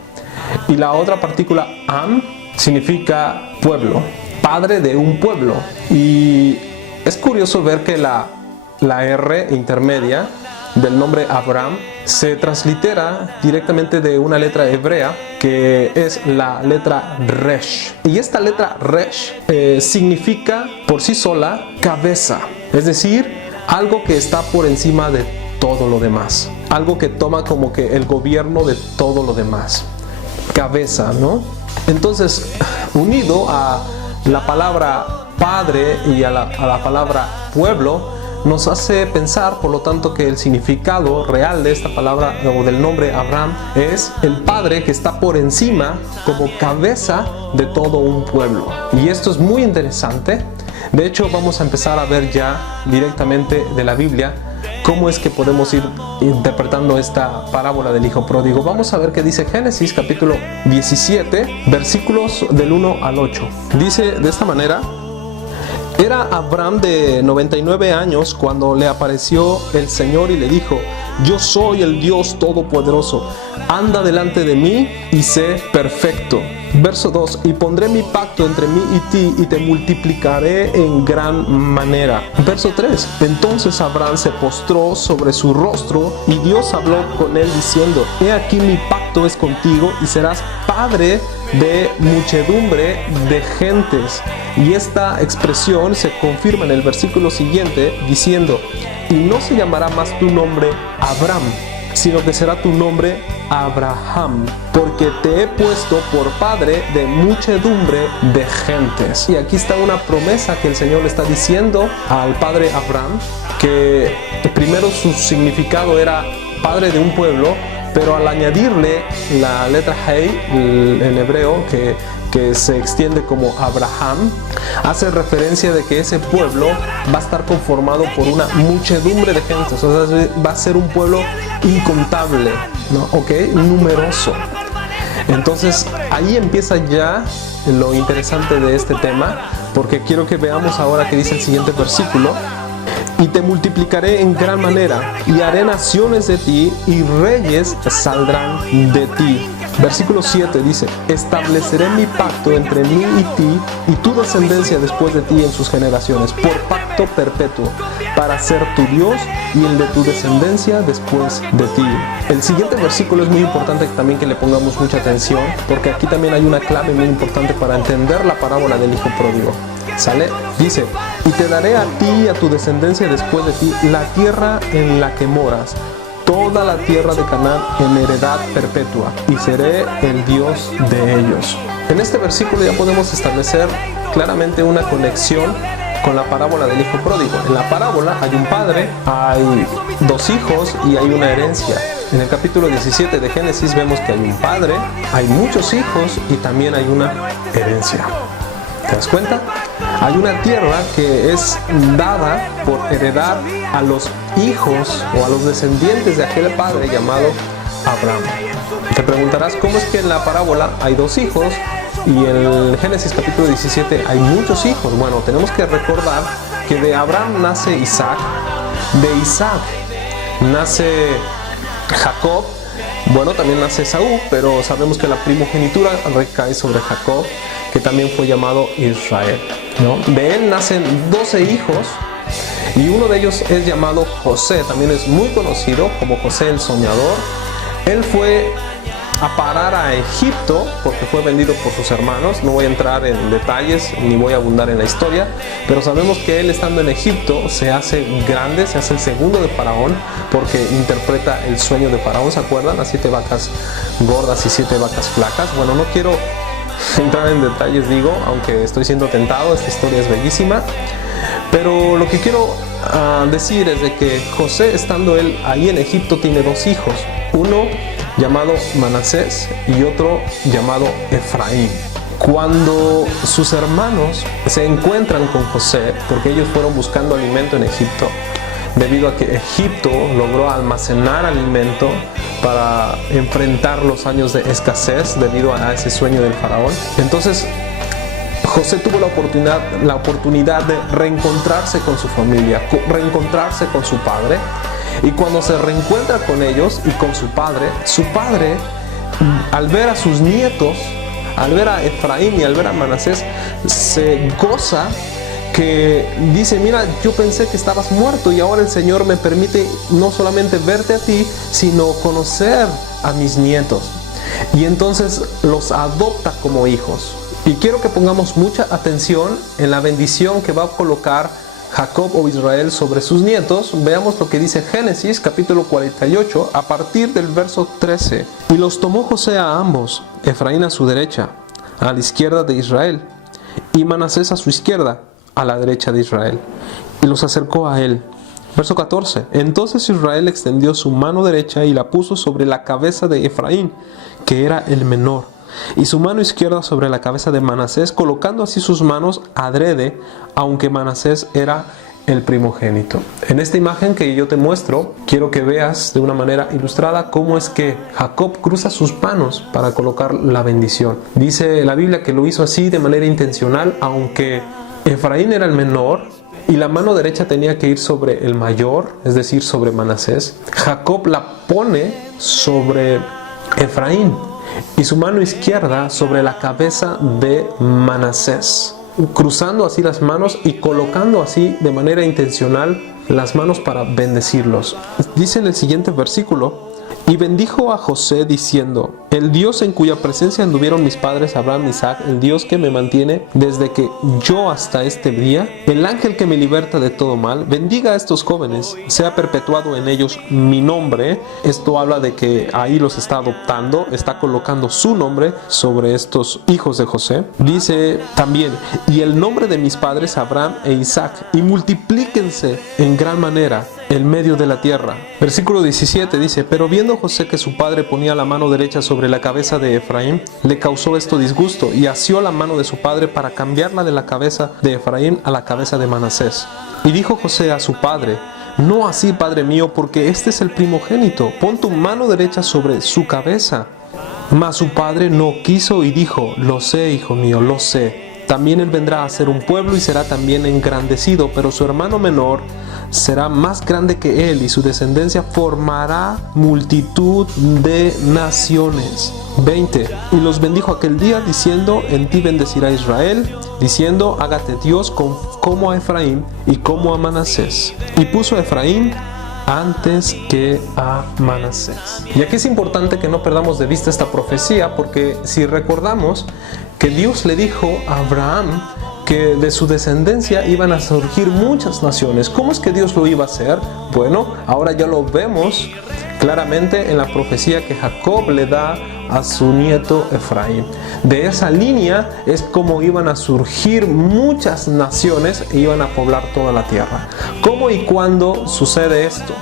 y la otra partícula am significa pueblo, padre de un pueblo. Y es curioso ver que la R intermedia del nombre Abraham se translitera directamente de una letra hebrea que es la letra Resh. Y esta letra Resh significa por sí sola cabeza, es decir, algo que está por encima de todo lo demás, algo que toma como que el gobierno de todo lo demás. Cabeza, ¿no? Entonces, unido a la palabra padre y a la palabra pueblo, nos hace pensar, por lo tanto, que el significado real de esta palabra o del nombre Abraham es el padre que está por encima como cabeza de todo un pueblo. Y esto es muy interesante. De hecho, vamos a empezar a ver ya directamente de la Biblia cómo es que podemos ir interpretando esta parábola del hijo pródigo. Vamos a ver qué dice Génesis capítulo 17, versículos del 1 al 8. Dice de esta manera: Era Abraham de 99 años cuando le apareció el Señor y le dijo: Yo soy el Dios Todopoderoso, anda delante de mí y sé perfecto. Verso 2: Y pondré mi pacto entre mí y ti y te multiplicaré en gran manera. Verso 3: Entonces Abraham se postró sobre su rostro y Dios habló con él diciendo: He aquí mi pacto es contigo y serás padre de muchedumbre de gentes. Y esta expresión se confirma en el versículo siguiente diciendo: Y no se llamará más tu nombre Abraham, sino que será tu nombre Abraham, porque te he puesto por padre de muchedumbre de gentes. Y aquí está una promesa que el Señor le está diciendo al padre Abraham, que primero su significado era padre de un pueblo, pero al añadirle la letra Hei en hebreo, que se extiende como Abraham, hace referencia de que ese pueblo va a estar conformado por una muchedumbre de gentes. O sea, va a ser un pueblo incontable, ¿no? ¿Ok? Numeroso. Entonces ahí empieza ya lo interesante de este tema, porque quiero que veamos ahora qué dice el siguiente versículo. Y te multiplicaré en gran manera, y haré naciones de ti, y reyes saldrán de ti. Versículo 7 dice: Estableceré mi pacto entre mí y ti, y tu descendencia después de ti en sus generaciones, por pacto perpetuo, para ser tu Dios y el de tu descendencia después de ti. El siguiente versículo es muy importante también que le pongamos mucha atención, porque aquí también hay una clave muy importante para entender la parábola del hijo pródigo. ¿Sale? Dice: Y te daré a ti y a tu descendencia después de ti la tierra en la que moras, toda la tierra de Canaán en heredad perpetua, y seré el Dios de ellos. En este versículo ya podemos establecer claramente una conexión con la parábola del hijo pródigo. En la parábola hay un padre, hay dos hijos y hay una herencia. En el capítulo 17 de Génesis vemos que hay un padre, hay muchos hijos y también hay una herencia. ¿Te das cuenta? Hay una tierra que es dada por heredad a los hijos o a los descendientes de aquel padre llamado Abraham. Te preguntarás cómo es que en la parábola hay dos hijos y en el Génesis capítulo 17 hay muchos hijos. Bueno, tenemos que recordar que de Abraham nace Isaac, de Isaac nace Jacob, bueno, también nace Esaú, pero sabemos que la primogenitura recae sobre Jacob, que también fue llamado Israel, ¿no? De él nacen 12 hijos y uno de ellos es llamado José, también es muy conocido como José el soñador. Él fue a parar a Egipto porque fue vendido por sus hermanos. No voy a entrar en detalles ni voy a abundar en la historia, pero sabemos que él, estando en Egipto, se hace grande, se hace el segundo de Faraón, porque interpreta el sueño de Faraón. ¿Se acuerdan? Las 7 vacas gordas y 7 vacas flacas. Bueno, no quiero entrar en detalles, aunque estoy siendo tentado. Esta historia es bellísima, pero lo que quiero decir es de que José, estando él ahí en Egipto, tiene 2 hijos, uno llamado Manasés y otro llamado Efraín. Cuando sus hermanos se encuentran con José, porque ellos fueron buscando alimento en Egipto, debido a que Egipto logró almacenar alimento para enfrentar los años de escasez debido a ese sueño del faraón, entonces José tuvo la oportunidad de reencontrarse con su familia, reencontrarse con su padre. Y cuando se reencuentra con ellos y con su padre, al ver a sus nietos, al ver a Efraín y al ver a Manasés, se goza, que dice: mira, yo pensé que estabas muerto y ahora el Señor me permite no solamente verte a ti, sino conocer a mis nietos. Y entonces los adopta como hijos. Y quiero que pongamos mucha atención en la bendición que va a colocar Jacob o Israel sobre sus nietos. Veamos lo que dice Génesis capítulo 48 a partir del verso 13. Y los tomó José a ambos, Efraín a su derecha, a la izquierda de Israel, y Manasés a su izquierda, a la derecha de Israel, y los acercó a él. Verso 14. Entonces Israel extendió su mano derecha y la puso sobre la cabeza de Efraín, que era el menor, y su mano izquierda sobre la cabeza de Manasés, colocando así sus manos adrede, aunque Manasés era el primogénito. En esta imagen que yo te muestro, quiero que veas de una manera ilustrada cómo es que Jacob cruza sus manos para colocar la bendición. Dice la Biblia que lo hizo así de manera intencional, aunque Efraín era el menor y la mano derecha tenía que ir sobre el mayor, es decir, sobre Manasés. Jacob la pone sobre Efraín y su mano izquierda sobre la cabeza de Manasés, cruzando así las manos y colocando así de manera intencional las manos para bendecirlos. Dice en el siguiente versículo: y bendijo a José diciendo: el Dios en cuya presencia anduvieron mis padres Abraham y Isaac, el Dios que me mantiene desde que yo hasta este día, el ángel que me liberta de todo mal, bendiga a estos jóvenes, sea perpetuado en ellos mi nombre. Esto habla de que ahí los está adoptando, está colocando su nombre sobre estos hijos de José. Dice también: y el nombre de mis padres Abraham e Isaac, y multiplíquense en gran manera en medio de la tierra. Versículo 17 dice: pero viendo José que su padre ponía la mano derecha sobre la cabeza de Efraín, le causó esto disgusto, y asió la mano de su padre para cambiarla de la cabeza de Efraín a la cabeza de Manasés. Y dijo José a su padre: no así, padre mío, porque este es el primogénito, pon tu mano derecha sobre su cabeza. Mas su padre no quiso y dijo: lo sé, hijo mío, lo sé. También él vendrá a ser un pueblo y será también engrandecido, pero su hermano menor será más grande que él, y su descendencia formará multitud de naciones. 20. Y los bendijo aquel día diciendo: en ti bendecirá Israel, diciendo: hágate Dios como a Efraín y como a Manasés. Y puso a Efraín antes que a Manasés. Y aquí es importante que no perdamos de vista esta profecía, porque si recordamos que Dios le dijo a Abraham que de su descendencia iban a surgir muchas naciones. ¿Cómo es que Dios lo iba a hacer? Bueno, ahora ya lo vemos claramente en la profecía que Jacob le da a su nieto Efraín. De esa línea es como iban a surgir muchas naciones e iban a poblar toda la tierra. ¿Cómo y cuándo sucede esto?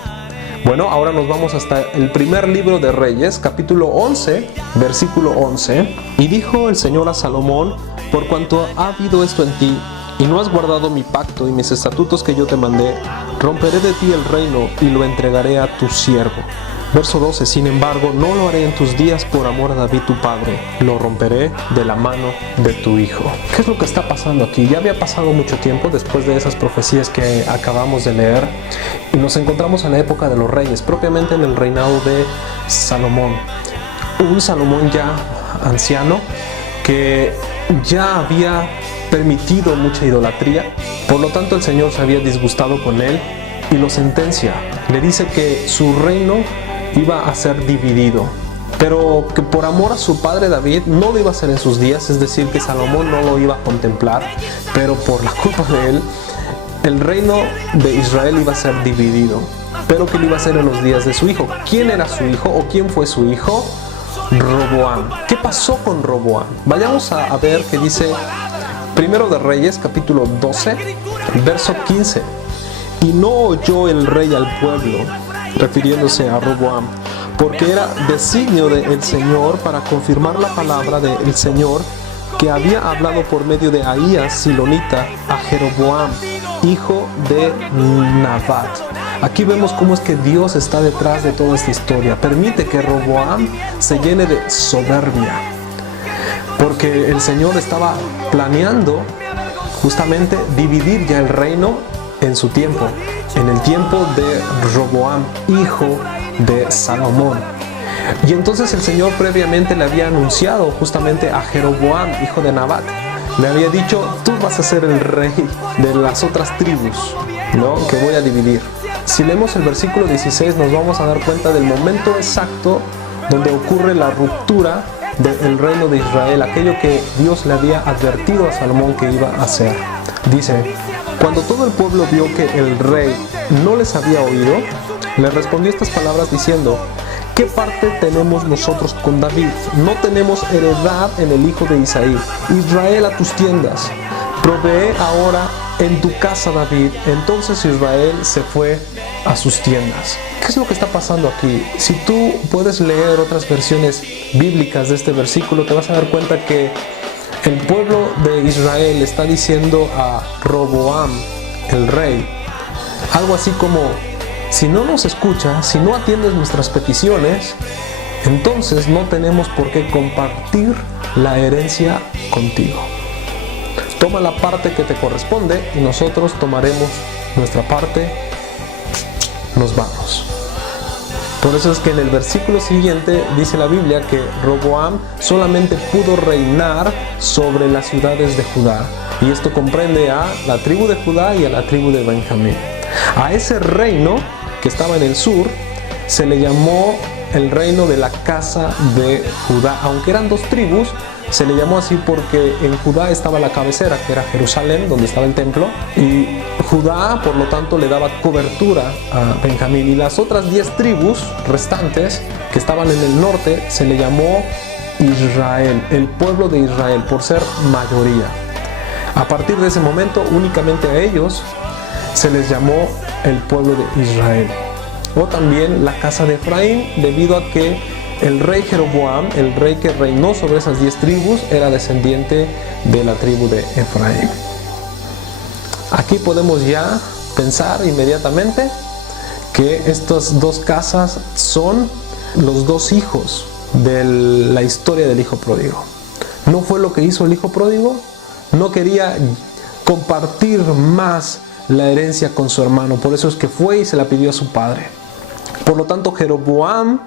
Bueno, ahora nos vamos hasta el primer libro de Reyes, capítulo 11, versículo 11. Y dijo el Señor a Salomón: por cuanto ha habido esto en ti, y no has guardado mi pacto y mis estatutos que yo te mandé, romperé de ti el reino y lo entregaré a tu siervo. Verso 12. Sin embargo, no lo haré en tus días por amor a David tu padre, lo romperé de la mano de tu hijo. ¿Qué es lo que está pasando aquí? Ya había pasado mucho tiempo después de esas profecías que acabamos de leer, y nos encontramos en la época de los reyes, propiamente en el reinado de Salomón. Un Salomón ya anciano, que ya había permitido mucha idolatría. Por lo tanto, el Señor se había disgustado con él y lo sentencia. Le dice que su reino iba a ser dividido. pero que por amor a su padre David no lo iba a hacer en sus días, es decir, que Salomón no lo iba a contemplar, pero por la culpa de él, el reino de Israel iba a ser dividido, pero que lo iba a hacer en los días de su hijo. ¿Quién era su hijo o quién fue su hijo? Roboam. ¿Qué pasó con Roboam? Vayamos a ver qué dice Primero de Reyes, capítulo 12, verso 15. Y no oyó el rey al pueblo, refiriéndose a Roboam, porque era designio del Señor para confirmar la palabra del Señor que había hablado por medio de Ahías Silonita a Jeroboam, hijo de Nabat. Aquí vemos cómo es que Dios está detrás de toda esta historia. Permite que Roboam se llene de soberbia, porque el Señor estaba planeando justamente dividir ya el reino en su tiempo, en el tiempo de Roboam, hijo de Salomón. Y entonces el Señor previamente le había anunciado justamente a Jeroboam, hijo de Nabat. Le había dicho: tú vas a ser el rey de las otras tribus, ¿no?, que voy a dividir. Si leemos el versículo 16 nos vamos a dar cuenta del momento exacto donde ocurre la ruptura del reino de Israel, aquello que Dios le había advertido a Salomón que iba a hacer. Dice: cuando todo el pueblo vio que el rey no les había oído, le respondió estas palabras diciendo: ¿qué parte tenemos nosotros con David? No tenemos heredad en el hijo de Isaí. Israel, a tus tiendas. Provee ahora en tu casa, David. Entonces Israel se fue a sus tiendas. ¿Qué es lo que está pasando aquí? Si tú puedes leer otras versiones bíblicas de este versículo, te vas a dar cuenta que el pueblo de Israel está diciendo a Roboam, el rey, algo así como: si no nos escuchas, si no atiendes nuestras peticiones, entonces no tenemos por qué compartir la herencia contigo. Toma la parte que te corresponde y nosotros tomaremos nuestra parte. Nos vamos. Por eso es que en el versículo siguiente dice la Biblia que Roboam solamente pudo reinar sobre las ciudades de Judá. Y esto comprende a la tribu de Judá y a la tribu de Benjamín. A ese reino que estaba en el sur se le llamó el reino de la casa de Judá. Aunque eran dos tribus, se le llamó así porque en Judá estaba la cabecera, que era Jerusalén, donde estaba el templo, y Judá, por lo tanto, le daba cobertura a Benjamín. Y las otras 10 tribus restantes que estaban en el norte se le llamó Israel, el pueblo de Israel, por ser mayoría. A partir de ese momento, únicamente a ellos se les llamó el pueblo de Israel, o también la casa de Efraín, debido a que el rey Jeroboam, el rey que reinó sobre esas 10 tribus, era descendiente de la tribu de Efraín. Aquí podemos ya pensar inmediatamente que estas dos casas son los dos hijos de la historia del hijo pródigo. ¿No fue lo que hizo el hijo pródigo? No quería compartir más la herencia con su hermano, por eso es que fue y se la pidió a su padre. Por lo tanto, Jeroboam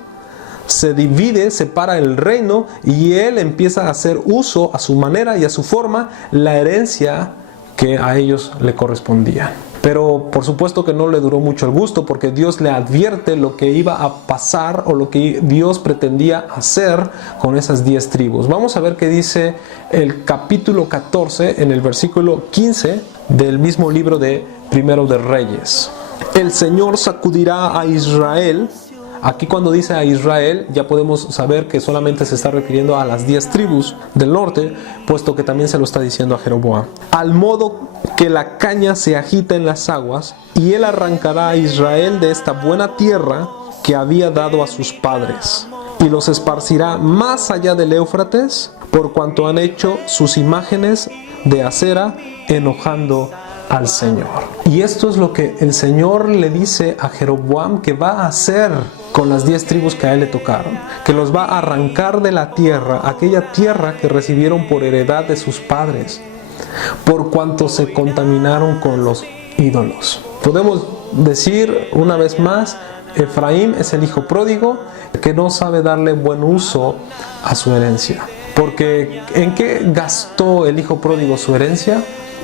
se divide, separa el reino y él empieza a hacer uso a su manera y a su forma la herencia que a ellos le correspondía. Pero por supuesto que no le duró mucho el gusto, porque Dios le advierte lo que iba a pasar o lo que Dios pretendía hacer con esas 10 tribus. Vamos a ver qué dice el capítulo 14 en el versículo 15 del mismo libro de Primero de Reyes. El Señor sacudirá a Israel. Aquí cuando dice a Israel ya podemos saber que solamente se está refiriendo a las 10 tribus del norte, puesto que también se lo está diciendo a Jeroboam. Al modo que la caña se agita en las aguas, y él arrancará a Israel de esta buena tierra que había dado a sus padres, y los esparcirá más allá del Éufrates, por cuanto han hecho sus imágenes de acera, enojando al Señor. Y esto es lo que el Señor le dice a Jeroboam que va a hacer con las 10 tribus que a él le tocaron, que los va a arrancar de la tierra, aquella tierra que recibieron por heredad de sus padres, por cuanto se contaminaron con los ídolos. Podemos decir una vez más, Efraín es el hijo pródigo que no sabe darle buen uso a su herencia. Porque ¿en qué gastó el hijo pródigo su herencia?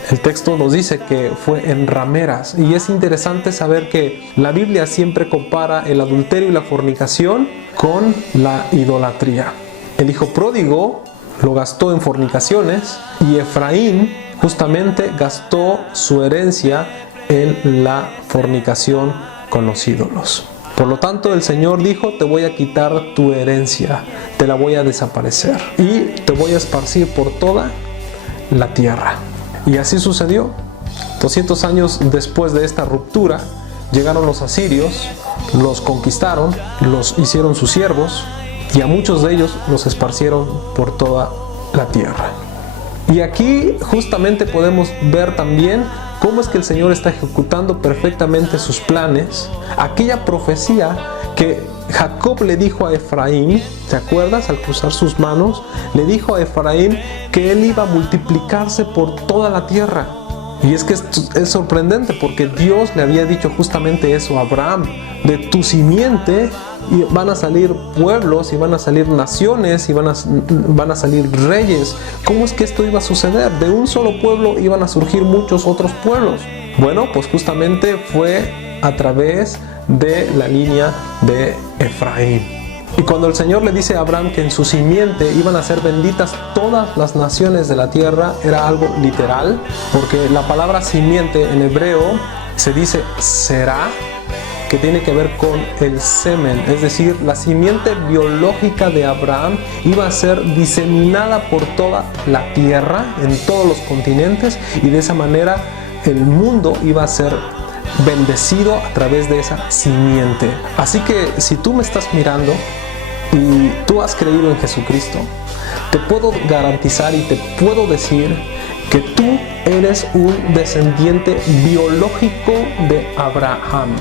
El texto nos dice que fue en rameras, y es interesante saber que la Biblia siempre compara el adulterio y la fornicación con la idolatría. El hijo pródigo lo gastó en fornicaciones y Efraín justamente gastó su herencia en la fornicación con los ídolos. Por lo tanto, el Señor dijo: te voy a quitar tu herencia, te la voy a desaparecer y te voy a esparcir por toda la tierra. Y así sucedió. 200 años después de esta ruptura, llegaron los asirios, los conquistaron, los hicieron sus siervos, y a muchos de ellos los esparcieron por toda la tierra. Y aquí justamente podemos ver también cómo es que el Señor está ejecutando perfectamente sus planes. Aquella profecía que Jacob le dijo a Efraín, ¿te acuerdas? Al cruzar sus manos, le dijo a Efraín que él iba a multiplicarse por toda la tierra. Y es que es sorprendente, porque Dios le había dicho justamente eso a Abraham: de tu simiente y van a salir pueblos, y van a salir naciones, y van a salir reyes. ¿Cómo es que esto iba a suceder? De un solo pueblo iban a surgir muchos otros pueblos. Bueno, pues justamente fue a través de la línea de Efraín. Y cuando el Señor le dice a Abraham que en su simiente iban a ser benditas todas las naciones de la tierra, era algo literal, porque la palabra simiente en hebreo se dice será, que tiene que ver con el semen, es decir, la simiente biológica de Abraham iba a ser diseminada por toda la tierra, en todos los continentes, y de esa manera el mundo iba a ser bendecido a través de esa simiente. Así que si tú me estás mirando y tú has creído en Jesucristo, te puedo garantizar y te puedo decir que tú eres un descendiente biológico de Abraham.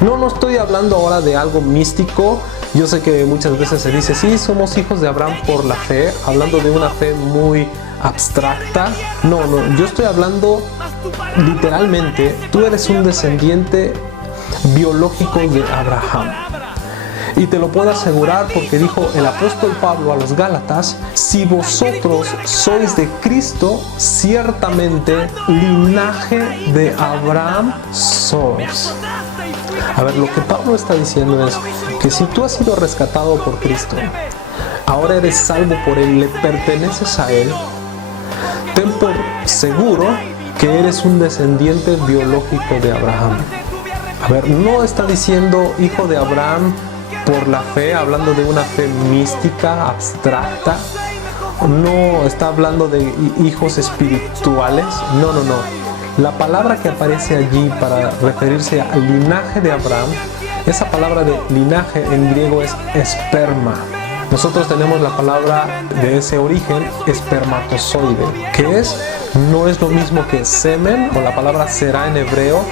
No estoy hablando ahora de algo místico. Yo sé que muchas veces se dice: sí, somos hijos de Abraham por la fe, hablando de una fe muy abstracta. No, yo estoy hablando literalmente. Tú eres un descendiente biológico de Abraham. Y te lo puedo asegurar porque dijo el apóstol Pablo a los Gálatas: si vosotros sois de Cristo, ciertamente linaje de Abraham sois. A ver, lo que Pablo está diciendo es que si tú has sido rescatado por Cristo, ahora eres salvo por Él, le perteneces a Él, ten por seguro que eres un descendiente biológico de Abraham. A ver, no está diciendo hijo de Abraham por la fe, hablando de una fe mística, abstracta. No está hablando de hijos espirituales. No. La palabra que aparece allí para referirse al linaje de Abraham, esa palabra de linaje en griego es esperma. Nosotros tenemos la palabra de ese origen, espermatozoide, que no es lo mismo que semen, o la palabra será en hebreo.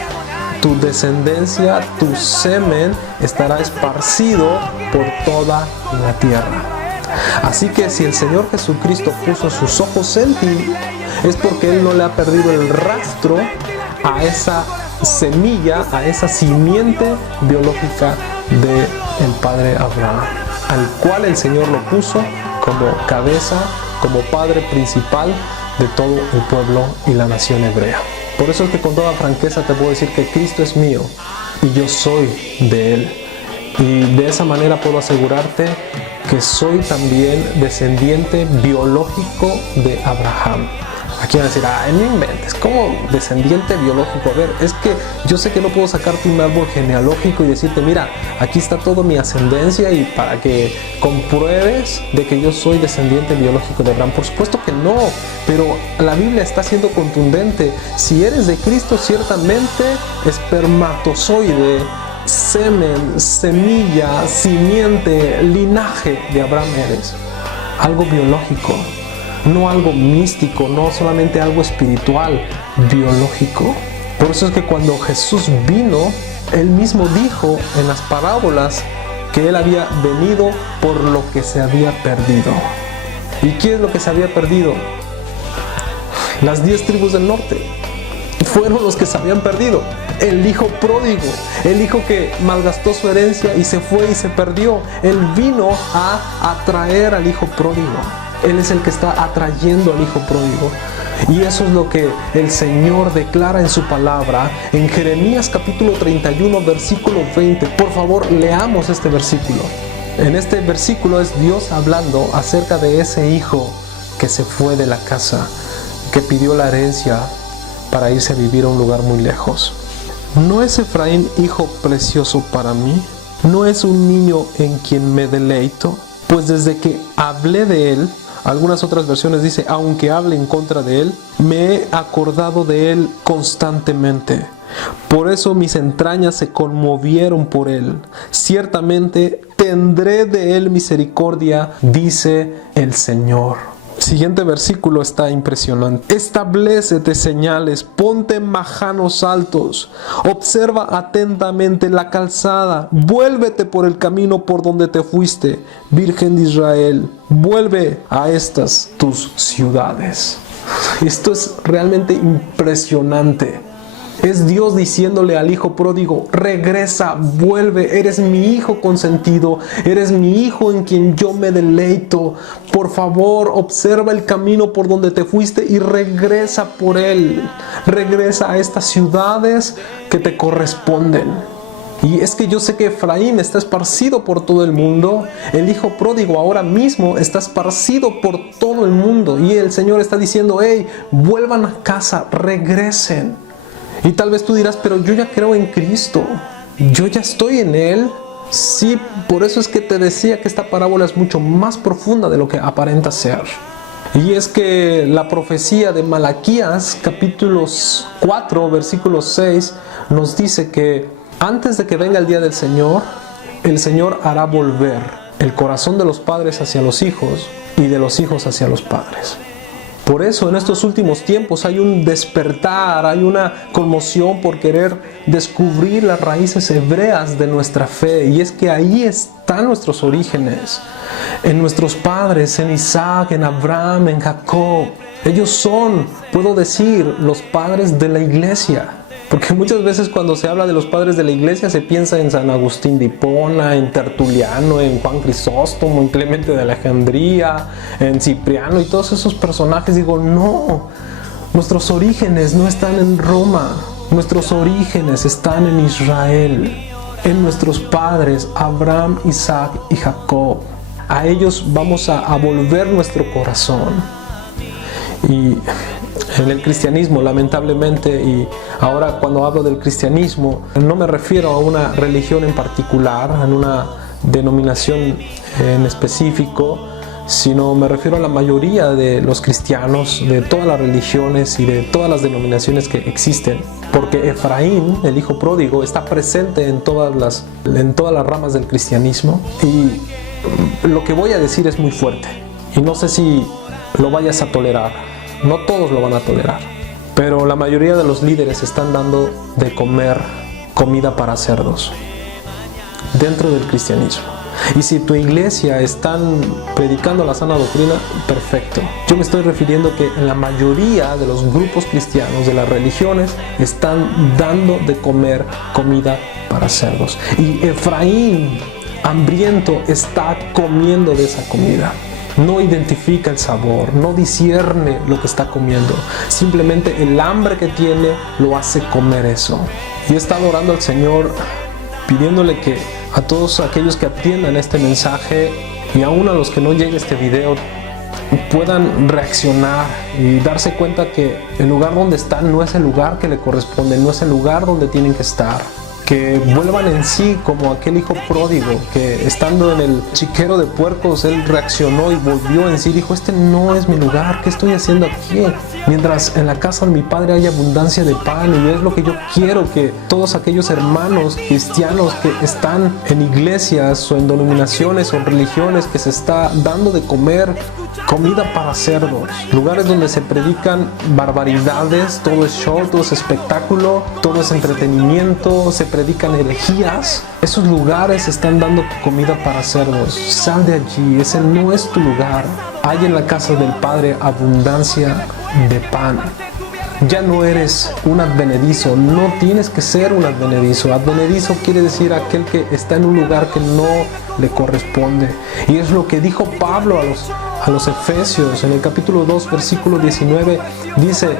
Tu descendencia, tu semen estará esparcido por toda la tierra. Así que si el Señor Jesucristo puso sus ojos en ti, es porque Él no le ha perdido el rastro a esa semilla, a esa simiente biológica del padre Abraham, al cual el Señor lo puso como cabeza, como padre principal de todo el pueblo y la nación hebrea. Por eso es que con toda franqueza te puedo decir que Cristo es mío y yo soy de Él. Y de esa manera puedo asegurarte que soy también descendiente biológico de Abraham. Aquí van a decir: no inventes, ¿cómo descendiente biológico? A ver, es que yo sé que no puedo sacarte un árbol genealógico y decirte: mira, aquí está toda mi ascendencia, y para que compruebes de que yo soy descendiente biológico de Abraham. Por supuesto que no, pero la Biblia está siendo contundente. Si eres de Cristo, ciertamente espermatozoide, semen, semilla, simiente, linaje de Abraham eres. Algo biológico. No algo místico, no solamente algo espiritual, biológico. Por eso es que cuando Jesús vino, Él mismo dijo en las parábolas que Él había venido por lo que se había perdido. ¿Y qué es lo que se había perdido? Las 10 tribus del norte fueron los que se habían perdido. El hijo pródigo, el hijo que malgastó su herencia y se fue y se perdió. Él vino a atraer al hijo pródigo. Él es el que está atrayendo al hijo pródigo. Y eso es lo que el Señor declara en su palabra en Jeremías capítulo 31 versículo 20. Por favor, leamos este versículo. En este versículo es Dios hablando acerca de ese hijo que se fue de la casa, que pidió la herencia para irse a vivir a un lugar muy lejos. ¿No es Efraín hijo precioso para mí? ¿No es un niño en quien me deleito? Pues desde que hablé de él, algunas otras versiones dice, aunque hable en contra de él, me he acordado de él constantemente. Por eso mis entrañas se conmovieron por él. Ciertamente tendré de él misericordia, dice el Señor. Siguiente versículo está impresionante. Establécete señales, ponte majanos altos, observa atentamente la calzada, vuélvete por el camino por donde te fuiste, Virgen de Israel, vuelve a estas tus ciudades. Esto es realmente impresionante. Es Dios diciéndole al hijo pródigo, regresa, vuelve, eres mi hijo consentido, eres mi hijo en quien yo me deleito. Por favor, observa el camino por donde te fuiste y regresa por él. Regresa a estas ciudades que te corresponden. Y es que yo sé que Efraín está esparcido por todo el mundo. El hijo pródigo ahora mismo está esparcido por todo el mundo. Y el Señor está diciendo, hey, vuelvan a casa, regresen. Y tal vez tú dirás, pero yo ya creo en Cristo, yo ya estoy en Él. Sí, por eso es que te decía que esta parábola es mucho más profunda de lo que aparenta ser. Y es que la profecía de Malaquías, capítulo 4, versículo 6, nos dice que antes de que venga el día del Señor, el Señor hará volver el corazón de los padres hacia los hijos y de los hijos hacia los padres. Por eso en estos últimos tiempos hay un despertar, hay una conmoción por querer descubrir las raíces hebreas de nuestra fe. Y es que ahí están nuestros orígenes, en nuestros padres, en Isaac, en Abraham, en Jacob. Ellos son, puedo decir, los padres de la iglesia. Porque muchas veces cuando se habla de los padres de la iglesia se piensa en San Agustín de Hipona, en Tertuliano, en Juan Crisóstomo, en Clemente de Alejandría, en Cipriano y todos esos personajes. Digo, no, nuestros orígenes no están en Roma, nuestros orígenes están en Israel, en nuestros padres, Abraham, Isaac y Jacob. A ellos vamos a volver nuestro corazón. Y en el cristianismo, lamentablemente, y ahora cuando hablo del cristianismo, no me refiero a una religión en particular, a una denominación en específico, sino me refiero a la mayoría de los cristianos, de todas las religiones y de todas las denominaciones que existen. Porque Efraín, el hijo pródigo, está presente en todas las ramas del cristianismo. Y lo que voy a decir es muy fuerte. Y no sé si lo vayas a tolerar. No todos lo van a tolerar, pero la mayoría de los líderes están dando de comer comida para cerdos dentro del cristianismo. Y si tu iglesia están predicando la sana doctrina, perfecto. Yo me estoy refiriendo que en la mayoría de los grupos cristianos, de las religiones, están dando de comer comida para cerdos. Y Efraín, hambriento, está comiendo de esa comida. No identifica el sabor, no discierne lo que está comiendo. Simplemente el hambre que tiene lo hace comer eso. Y he estado orando al Señor pidiéndole que a todos aquellos que atiendan este mensaje y aún a los que no llegue este video puedan reaccionar y darse cuenta que el lugar donde están no es el lugar que le corresponde, no es el lugar donde tienen que estar. Que vuelvan en sí como aquel hijo pródigo que estando en el chiquero de puercos él reaccionó y volvió en sí, dijo, este no es mi lugar, ¿qué estoy haciendo aquí? Mientras en la casa de mi padre hay abundancia de pan. Y es lo que yo quiero que todos aquellos hermanos cristianos que están en iglesias o en denominaciones o en religiones que se está dando de comer comida para cerdos, lugares donde se predican barbaridades, todo es show, todo es espectáculo, todo es entretenimiento, se predican herejías. Esos lugares están dando comida para cerdos. Sal de allí, ese no es tu lugar. Hay en la casa del Padre abundancia de pan. Ya no eres un advenedizo, no tienes que ser un advenedizo. Advenedizo quiere decir aquel que está en un lugar que no le corresponde. Y es lo que dijo Pablo a los Efesios, en el capítulo 2, versículo 19, dice: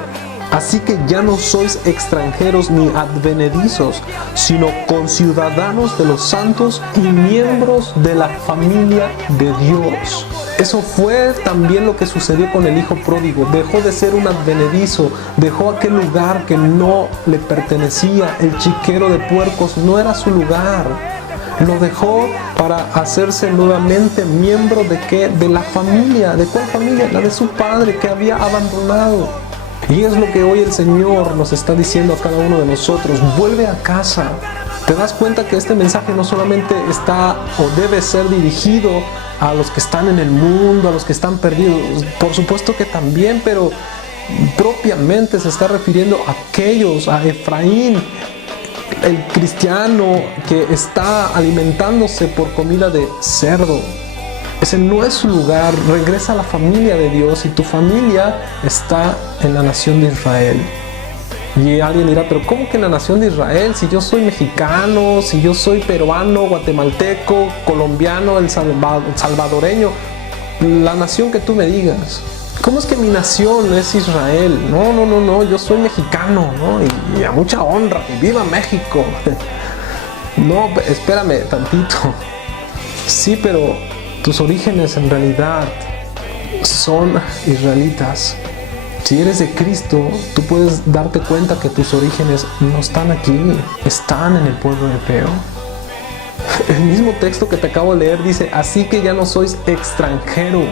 así que ya no sois extranjeros ni advenedizos, sino conciudadanos de los santos y miembros de la familia de Dios. Eso fue también lo que sucedió con el hijo pródigo. Dejó de ser un advenedizo, dejó aquel lugar que no le pertenecía. El chiquero de puercos no era su lugar. Lo dejó para hacerse nuevamente miembro ¿de qué? De la familia. ¿De cuál familia? La de su padre, que había abandonado. Y es lo que hoy el Señor nos está diciendo a cada uno de nosotros: vuelve a casa. ¿Te das cuenta que este mensaje no solamente está o debe ser dirigido a los que están en el mundo, a los que están perdidos? Por supuesto que también, pero propiamente se está refiriendo a aquellos, a Efraín, el cristiano que está alimentándose por comida de cerdo. Ese no es su lugar. Regresa a la familia de Dios, y tu familia está en la nación de Israel. Y alguien dirá: pero ¿cómo que en la nación de Israel? Si yo soy mexicano, si yo soy peruano, guatemalteco, colombiano, salvadoreño, la nación que tú me digas. ¿Cómo es que mi nación es Israel? No, yo soy mexicano, ¿no? Y a mucha honra, y viva México. No, espérame tantito. Sí, pero tus orígenes en realidad son israelitas. Si eres de Cristo, tú puedes darte cuenta que tus orígenes no están aquí, están en el pueblo hebreo. El mismo texto que te acabo de leer dice: así que ya no sois extranjero.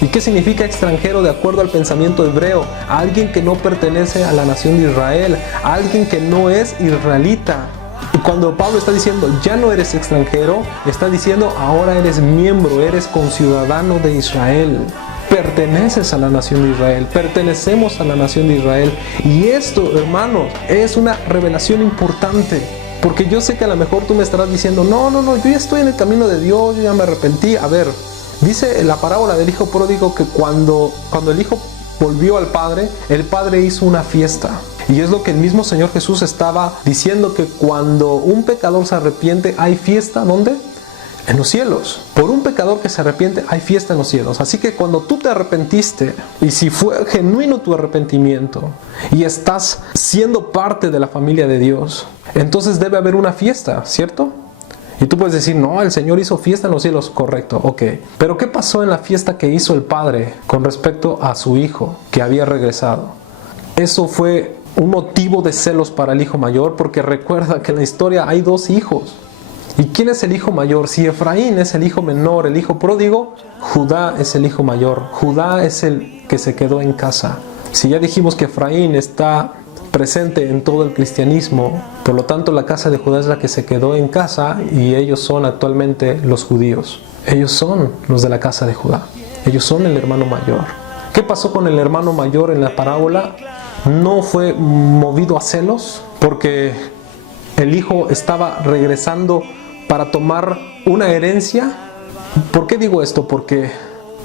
¿Y qué significa extranjero de acuerdo al pensamiento hebreo? Alguien que no pertenece a la nación de Israel, alguien que no es israelita. Y cuando Pablo está diciendo ya no eres extranjero, está diciendo ahora eres miembro, eres conciudadano de Israel. Perteneces a la nación de Israel, pertenecemos a la nación de Israel. Y esto, hermanos, es una revelación importante. Porque yo sé que a lo mejor tú me estarás diciendo: no, yo ya estoy en el camino de Dios, yo ya me arrepentí. A ver, dice la parábola del hijo pródigo que cuando el hijo volvió al padre, el padre hizo una fiesta. Y es lo que el mismo Señor Jesús estaba diciendo, que cuando un pecador se arrepiente, hay fiesta. ¿Dónde? En los cielos. Por un pecador que se arrepiente, hay fiesta en los cielos. Así que cuando tú te arrepentiste, y si fue genuino tu arrepentimiento, y estás siendo parte de la familia de Dios, entonces debe haber una fiesta, ¿cierto? Y tú puedes decir: no, el Señor hizo fiesta en los cielos. Correcto, ok. Pero ¿qué pasó en la fiesta que hizo el Padre con respecto a su hijo que había regresado? Eso fue un motivo de celos para el hijo mayor, porque recuerda que en la historia hay dos hijos. ¿Y quién es el hijo mayor? Si Efraín es el hijo menor, el hijo pródigo, Judá es el hijo mayor. Judá es el que se quedó en casa. Si ya dijimos que Efraín está presente en todo el cristianismo, por lo tanto la casa de Judá es la que se quedó en casa, y ellos son actualmente los judíos. Ellos son los de la casa de Judá. Ellos son el hermano mayor. ¿Qué pasó con el hermano mayor en la parábola? No fue movido a celos porque el hijo estaba regresando para tomar una herencia. ¿Por qué digo esto? Porque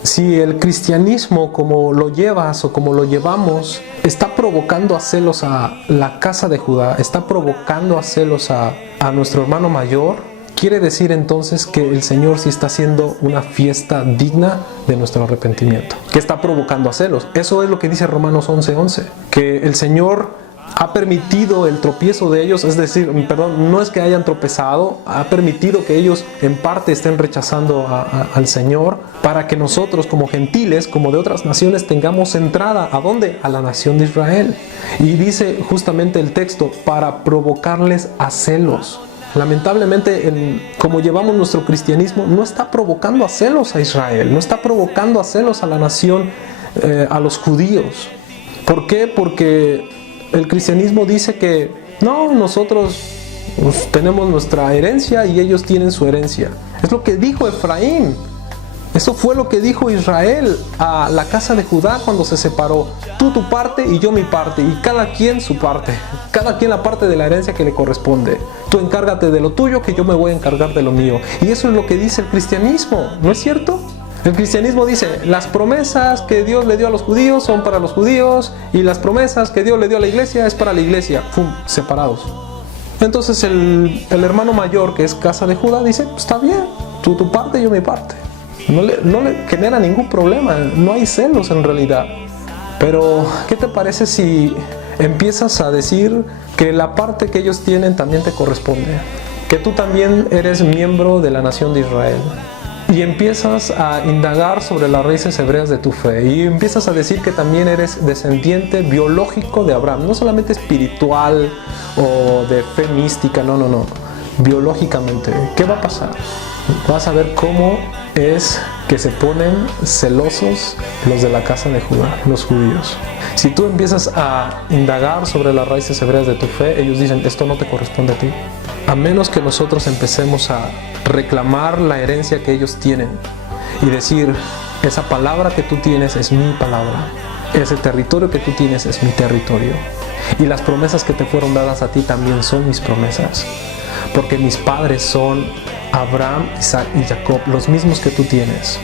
si el cristianismo, como lo llevas o como lo llevamos, está provocando a celos a la casa de Judá, está provocando a celos a nuestro hermano mayor, quiere decir entonces que el Señor sí está haciendo una fiesta digna de nuestro arrepentimiento, que está provocando a celos. Eso es lo que dice Romanos 11:11, que el Señor ha permitido el tropiezo de ellos, es decir, no es que hayan tropezado, ha permitido que ellos en parte estén rechazando al Señor, para que nosotros como gentiles, como de otras naciones, tengamos entrada. ¿A dónde? A la nación de Israel. Y dice justamente el texto: para provocarles a celos. Lamentablemente, como llevamos nuestro cristianismo, no está provocando a celos a Israel, no está provocando a celos a la nación, a los judíos. ¿Por qué? Porque el cristianismo dice que no, nosotros tenemos nuestra herencia y ellos tienen su herencia. Es lo que dijo Efraín. Eso fue lo que dijo Israel a la casa de Judá cuando se separó. Tú tu parte y yo mi parte, y cada quien su parte. Cada quien la parte de la herencia que le corresponde. Tú encárgate de lo tuyo, que yo me voy a encargar de lo mío. Y eso es lo que dice el cristianismo, ¿no es cierto? El cristianismo dice: las promesas que Dios le dio a los judíos son para los judíos, y las promesas que Dios le dio a la iglesia es para la iglesia. ¡Fum! Separados. Entonces el hermano mayor, que es casa de Judá, dice: pues está bien, tú tu parte, yo mi parte. no le genera ningún problema, no hay celos en realidad. Pero, ¿qué te parece si empiezas a decir que la parte que ellos tienen también te corresponde? Que tú también eres miembro de la nación de Israel. Y empiezas a indagar sobre las raíces hebreas de tu fe. Y empiezas a decir que también eres descendiente biológico de Abraham. No solamente espiritual o de fe mística, no. Biológicamente. ¿Qué va a pasar? Vas a ver cómo es que se ponen celosos los de la casa de Judá, los judíos. Si tú empiezas a indagar sobre las raíces hebreas de tu fe, ellos dicen, esto no te corresponde a ti. A menos que nosotros empecemos a reclamar la herencia que ellos tienen y decir, esa palabra que tú tienes es mi palabra, ese territorio que tú tienes es mi territorio, y las promesas que te fueron dadas a ti también son mis promesas, porque mis padres son Abraham, Isaac y Jacob, los mismos que tú tienes.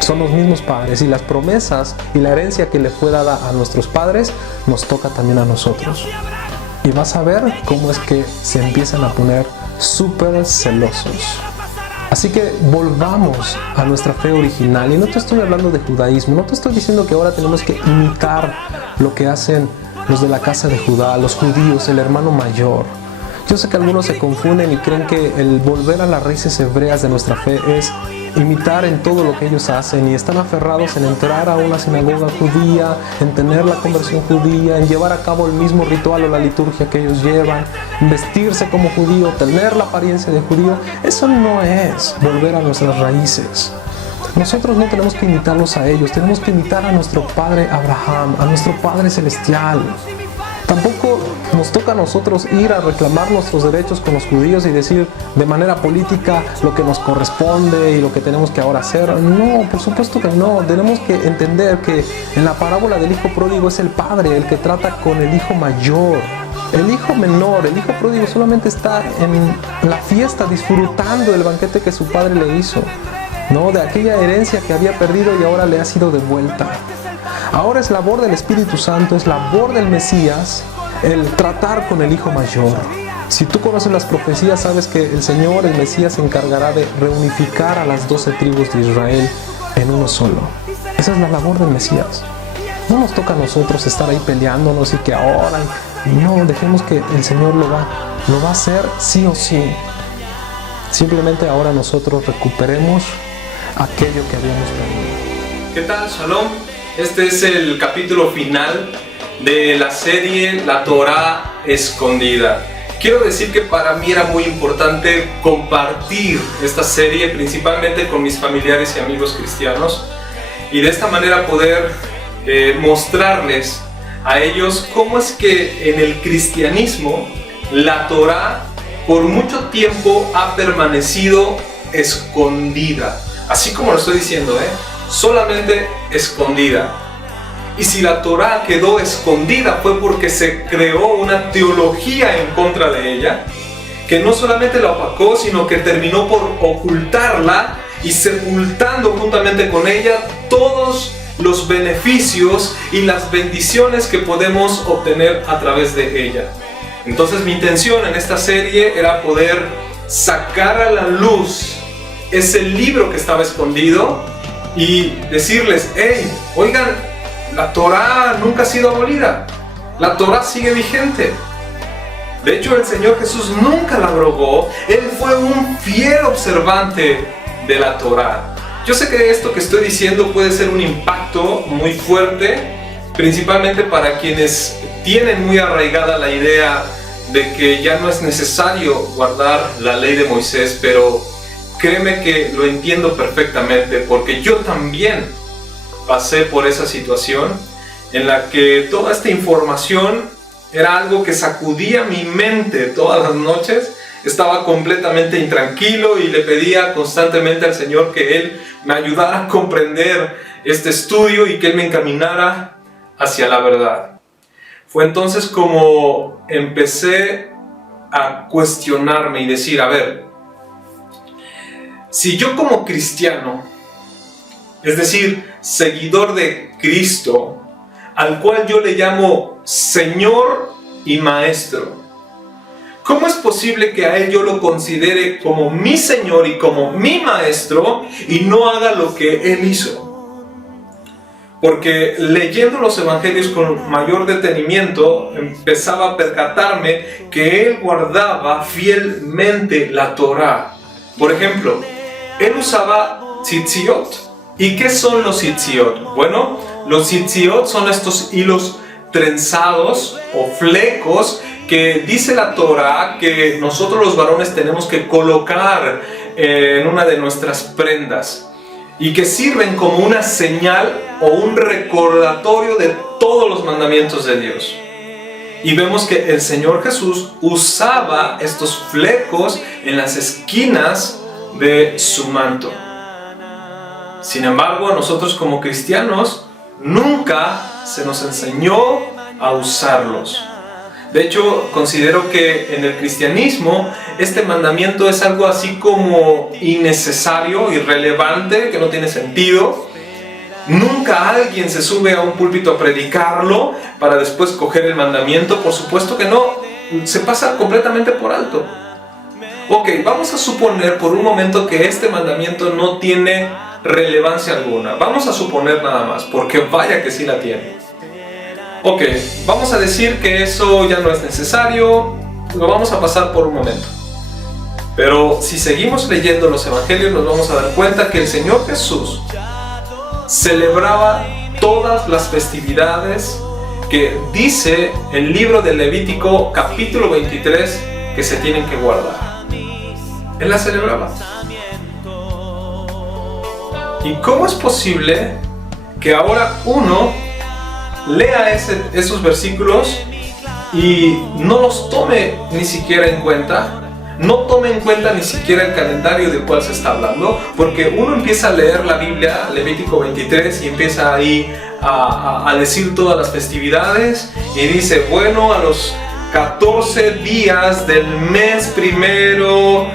Son los mismos padres, y las promesas y la herencia que le fue dada a nuestros padres nos toca también a nosotros. Y vas a ver cómo es que se empiezan a poner súper celosos. Así que volvamos a nuestra fe original. Y no te estoy hablando de judaísmo, no te estoy diciendo que ahora tenemos que imitar lo que hacen los de la casa de Judá, los judíos, el hermano mayor. Yo sé que algunos se confunden y creen que el volver a las raíces hebreas de nuestra fe es imitar en todo lo que ellos hacen, y están aferrados en entrar a una sinagoga judía, en tener la conversión judía, en llevar a cabo el mismo ritual o la liturgia que ellos llevan, en vestirse como judío, tener la apariencia de judío. Eso no es volver a nuestras raíces. Nosotros no tenemos que imitarlos a ellos, tenemos que imitar a nuestro Padre Abraham, a nuestro Padre Celestial. Tampoco nos toca a nosotros ir a reclamar nuestros derechos con los judíos y decir de manera política lo que nos corresponde y lo que tenemos que ahora hacer. No, por supuesto que no. Tenemos que entender que en la parábola del hijo pródigo es el padre el que trata con el hijo mayor. El hijo menor, el hijo pródigo, solamente está en la fiesta disfrutando del banquete que su padre le hizo, ¿no? De aquella herencia que había perdido y ahora le ha sido devuelta. Ahora es labor del Espíritu Santo, es labor del Mesías el tratar con el hijo mayor. Si tú conoces las profecías, sabes que el Señor, el Mesías, se encargará de reunificar a las 12 tribus de Israel en uno solo. Esa es la labor del Mesías. No nos toca a nosotros estar ahí peleándonos y que ahora... No, dejemos que el Señor lo va a hacer sí o sí. Simplemente ahora nosotros recuperemos aquello que habíamos perdido. ¿Qué tal? Shalom. Este es el capítulo final de la serie La Torá Escondida. Quiero decir que para mí era muy importante compartir esta serie principalmente con mis familiares y amigos cristianos, y de esta manera poder mostrarles a ellos cómo es que en el cristianismo la Torá por mucho tiempo ha permanecido escondida, así como lo estoy diciendo, solamente escondida. Y si la Torá quedó escondida fue porque se creó una teología en contra de ella, que no solamente la opacó, sino que terminó por ocultarla y sepultando juntamente con ella todos los beneficios y las bendiciones que podemos obtener a través de ella. Entonces mi intención en esta serie era poder sacar a la luz ese libro que estaba escondido y decirles, hey, oigan, la Torá nunca ha sido abolida, la Torá sigue vigente. De hecho, el Señor Jesús nunca la abrogó, Él fue un fiel observante de la Torá. Yo sé que esto que estoy diciendo puede ser un impacto muy fuerte, principalmente para quienes tienen muy arraigada la idea de que ya no es necesario guardar la ley de Moisés, pero créeme que lo entiendo perfectamente, porque yo también pasé por esa situación en la que toda esta información era algo que sacudía mi mente todas las noches. Estaba completamente intranquilo y le pedía constantemente al Señor que Él me ayudara a comprender este estudio y que Él me encaminara hacia la verdad. Fue entonces como empecé a cuestionarme y decir, a ver, si yo como cristiano, es decir, seguidor de Cristo, al cual yo le llamo Señor y Maestro, ¿Cómo es posible que a Él yo lo considere como mi Señor y como mi Maestro y no haga lo que Él hizo? Porque leyendo los evangelios con mayor detenimiento, empezaba a percatarme que Él guardaba fielmente la Torá. Por ejemplo, Él usaba tzitziot. ¿Y qué son los tzitziot? Bueno, los tzitziot son estos hilos trenzados o flecos que dice la Torá que nosotros los varones tenemos que colocar en una de nuestras prendas y que sirven como una señal o un recordatorio de todos los mandamientos de Dios. Y vemos que el Señor Jesús usaba estos flecos en las esquinas de su manto. Sin embargo, a nosotros como cristianos nunca se nos enseñó a usarlos. De hecho, considero que en el cristianismo este mandamiento es algo así como innecesario, irrelevante, que no tiene sentido. Nunca alguien se sube a un púlpito a predicarlo para después coger el mandamiento. Por supuesto que no, se pasa completamente por alto. Ok, vamos a suponer por un momento que este mandamiento no tiene relevancia alguna. Vamos a suponer nada más, porque vaya que sí la tiene. Ok, vamos a decir que eso ya no es necesario, lo vamos a pasar por un momento. Pero si seguimos leyendo los evangelios nos vamos a dar cuenta que el Señor Jesús celebraba todas las festividades que dice el libro de Levítico capítulo 23 que se tienen que guardar. Él las celebraba. ¿Y cómo es posible que ahora uno lea esos versículos y no los tome ni siquiera en cuenta? No tome en cuenta ni siquiera el calendario del cual se está hablando, porque uno empieza a leer la Biblia, Levítico 23, y empieza ahí a decir todas las festividades, y dice, bueno, a los 14 días del mes primero,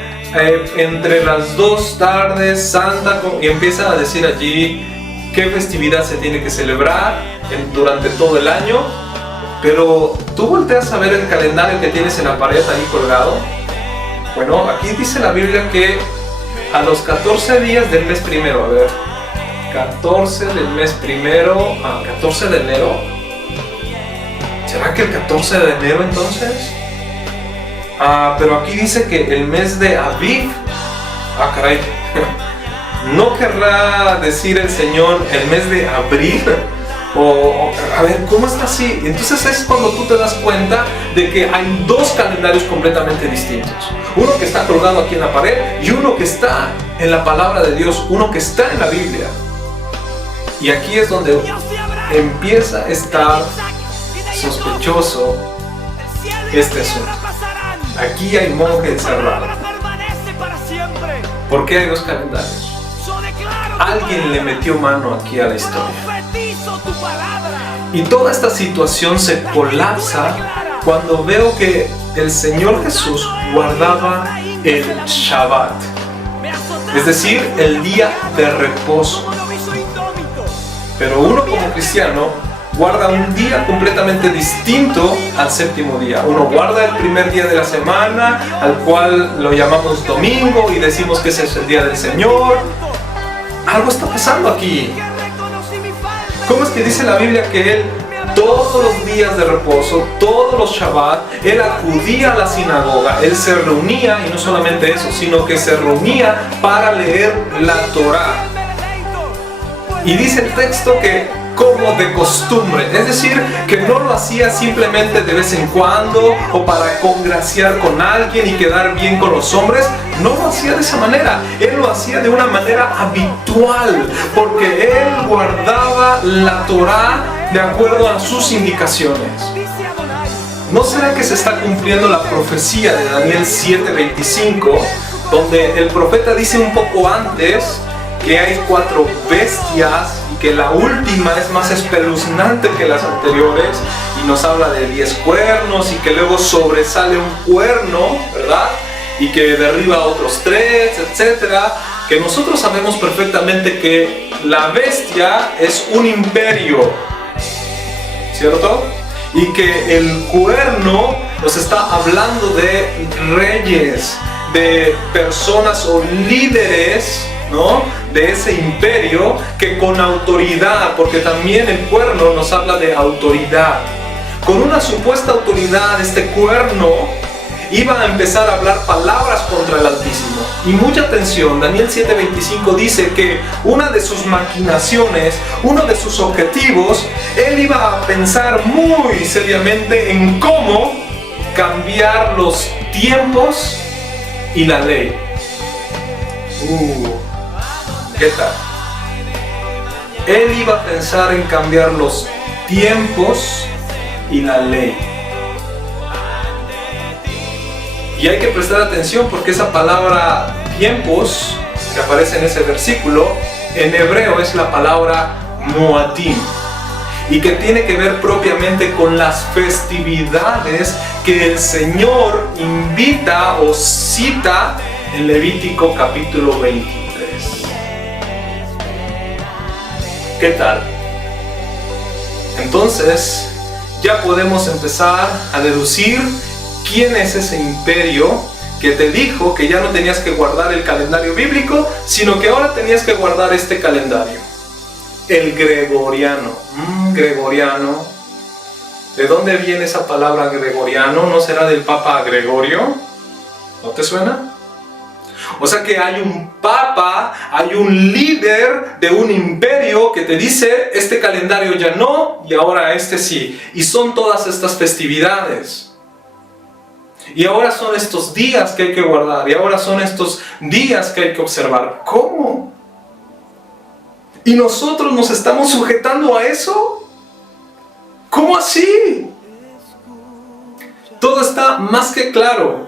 entre las 2 tardes, Santa, y empieza a decir allí qué festividad se tiene que celebrar durante todo el año. Pero tú volteas a ver el calendario que tienes en la pared ahí colgado. Bueno, aquí dice la Biblia que a los 14 días del mes primero, a ver, 14 del mes primero, 14 de enero. ¿Será que el 14 de enero entonces? Pero aquí dice que el mes de Aviv. Caray. ¿No querrá decir el Señor el mes de abril? A ver, ¿cómo está así? Entonces es cuando tú te das cuenta de que hay dos calendarios completamente distintos. Uno que está colgado aquí en la pared y uno que está en la palabra de Dios, uno que está en la Biblia. Y aquí es donde empieza a estar sospechoso este asunto. Aquí hay monje encerrado. ¿Por qué hay dos calendarios? Alguien le metió mano aquí a la historia. Y toda esta situación se colapsa cuando veo que el Señor Jesús guardaba el Shabbat, es decir, el día de reposo. Pero uno como cristiano guarda un día completamente distinto al séptimo día. Uno guarda el primer día de la semana, al cual lo llamamos domingo y decimos que ese es el día del Señor. Algo está pasando aquí. ¿Cómo es que dice la Biblia que Él todos los días de reposo, todos los Shabbat, Él acudía a la sinagoga, Él se reunía, y no solamente eso, sino que se reunía para leer la Torá? Y dice el texto que como de costumbre, es decir, que no lo hacía simplemente de vez en cuando o para congraciar con alguien y quedar bien con los hombres. No lo hacía de esa manera, Él lo hacía de una manera habitual, porque Él guardaba la Torá de acuerdo a sus indicaciones. ¿No será que se está cumpliendo la profecía de Daniel 7:25, donde el profeta dice un poco antes que hay 4 bestias y que la última es más espeluznante que las anteriores, y nos habla de 10 cuernos y que luego sobresale un cuerno, ¿verdad? Y que derriba a otros 3, etcétera? Que nosotros sabemos perfectamente que la bestia es un imperio, ¿cierto? Y que el cuerno nos está hablando de reyes, de personas o líderes, ¿no?, de ese imperio que con autoridad, porque también el cuerno nos habla de autoridad, con una supuesta autoridad, este cuerno iba a empezar a hablar palabras contra el Altísimo. Y mucha atención, Daniel 7:25 dice que una de sus maquinaciones, uno de sus objetivos, él iba a pensar muy seriamente en cómo cambiar los tiempos y la ley. ¿Qué tal? Él iba a pensar en cambiar los tiempos y la ley. Y hay que prestar atención porque esa palabra tiempos que aparece en ese versículo en hebreo es la palabra moadim, y que tiene que ver propiamente con las festividades que el Señor invita o cita en Levítico capítulo 23. ¿Qué tal? Entonces ya podemos empezar a deducir quién es ese imperio que te dijo que ya no tenías que guardar el calendario bíblico, sino que ahora tenías que guardar este calendario. El gregoriano. Gregoriano. ¿De dónde viene esa palabra gregoriano? ¿No será del Papa Gregorio? ¿No te suena? O sea que hay un papa, hay un líder de un imperio que te dice, este calendario ya no, y ahora este sí. Y son todas estas festividades. Y ahora son estos días que hay que guardar, y ahora son estos días que hay que observar. ¿Cómo? ¿Y nosotros nos estamos sujetando a eso? ¿Cómo así? Todo está más que claro.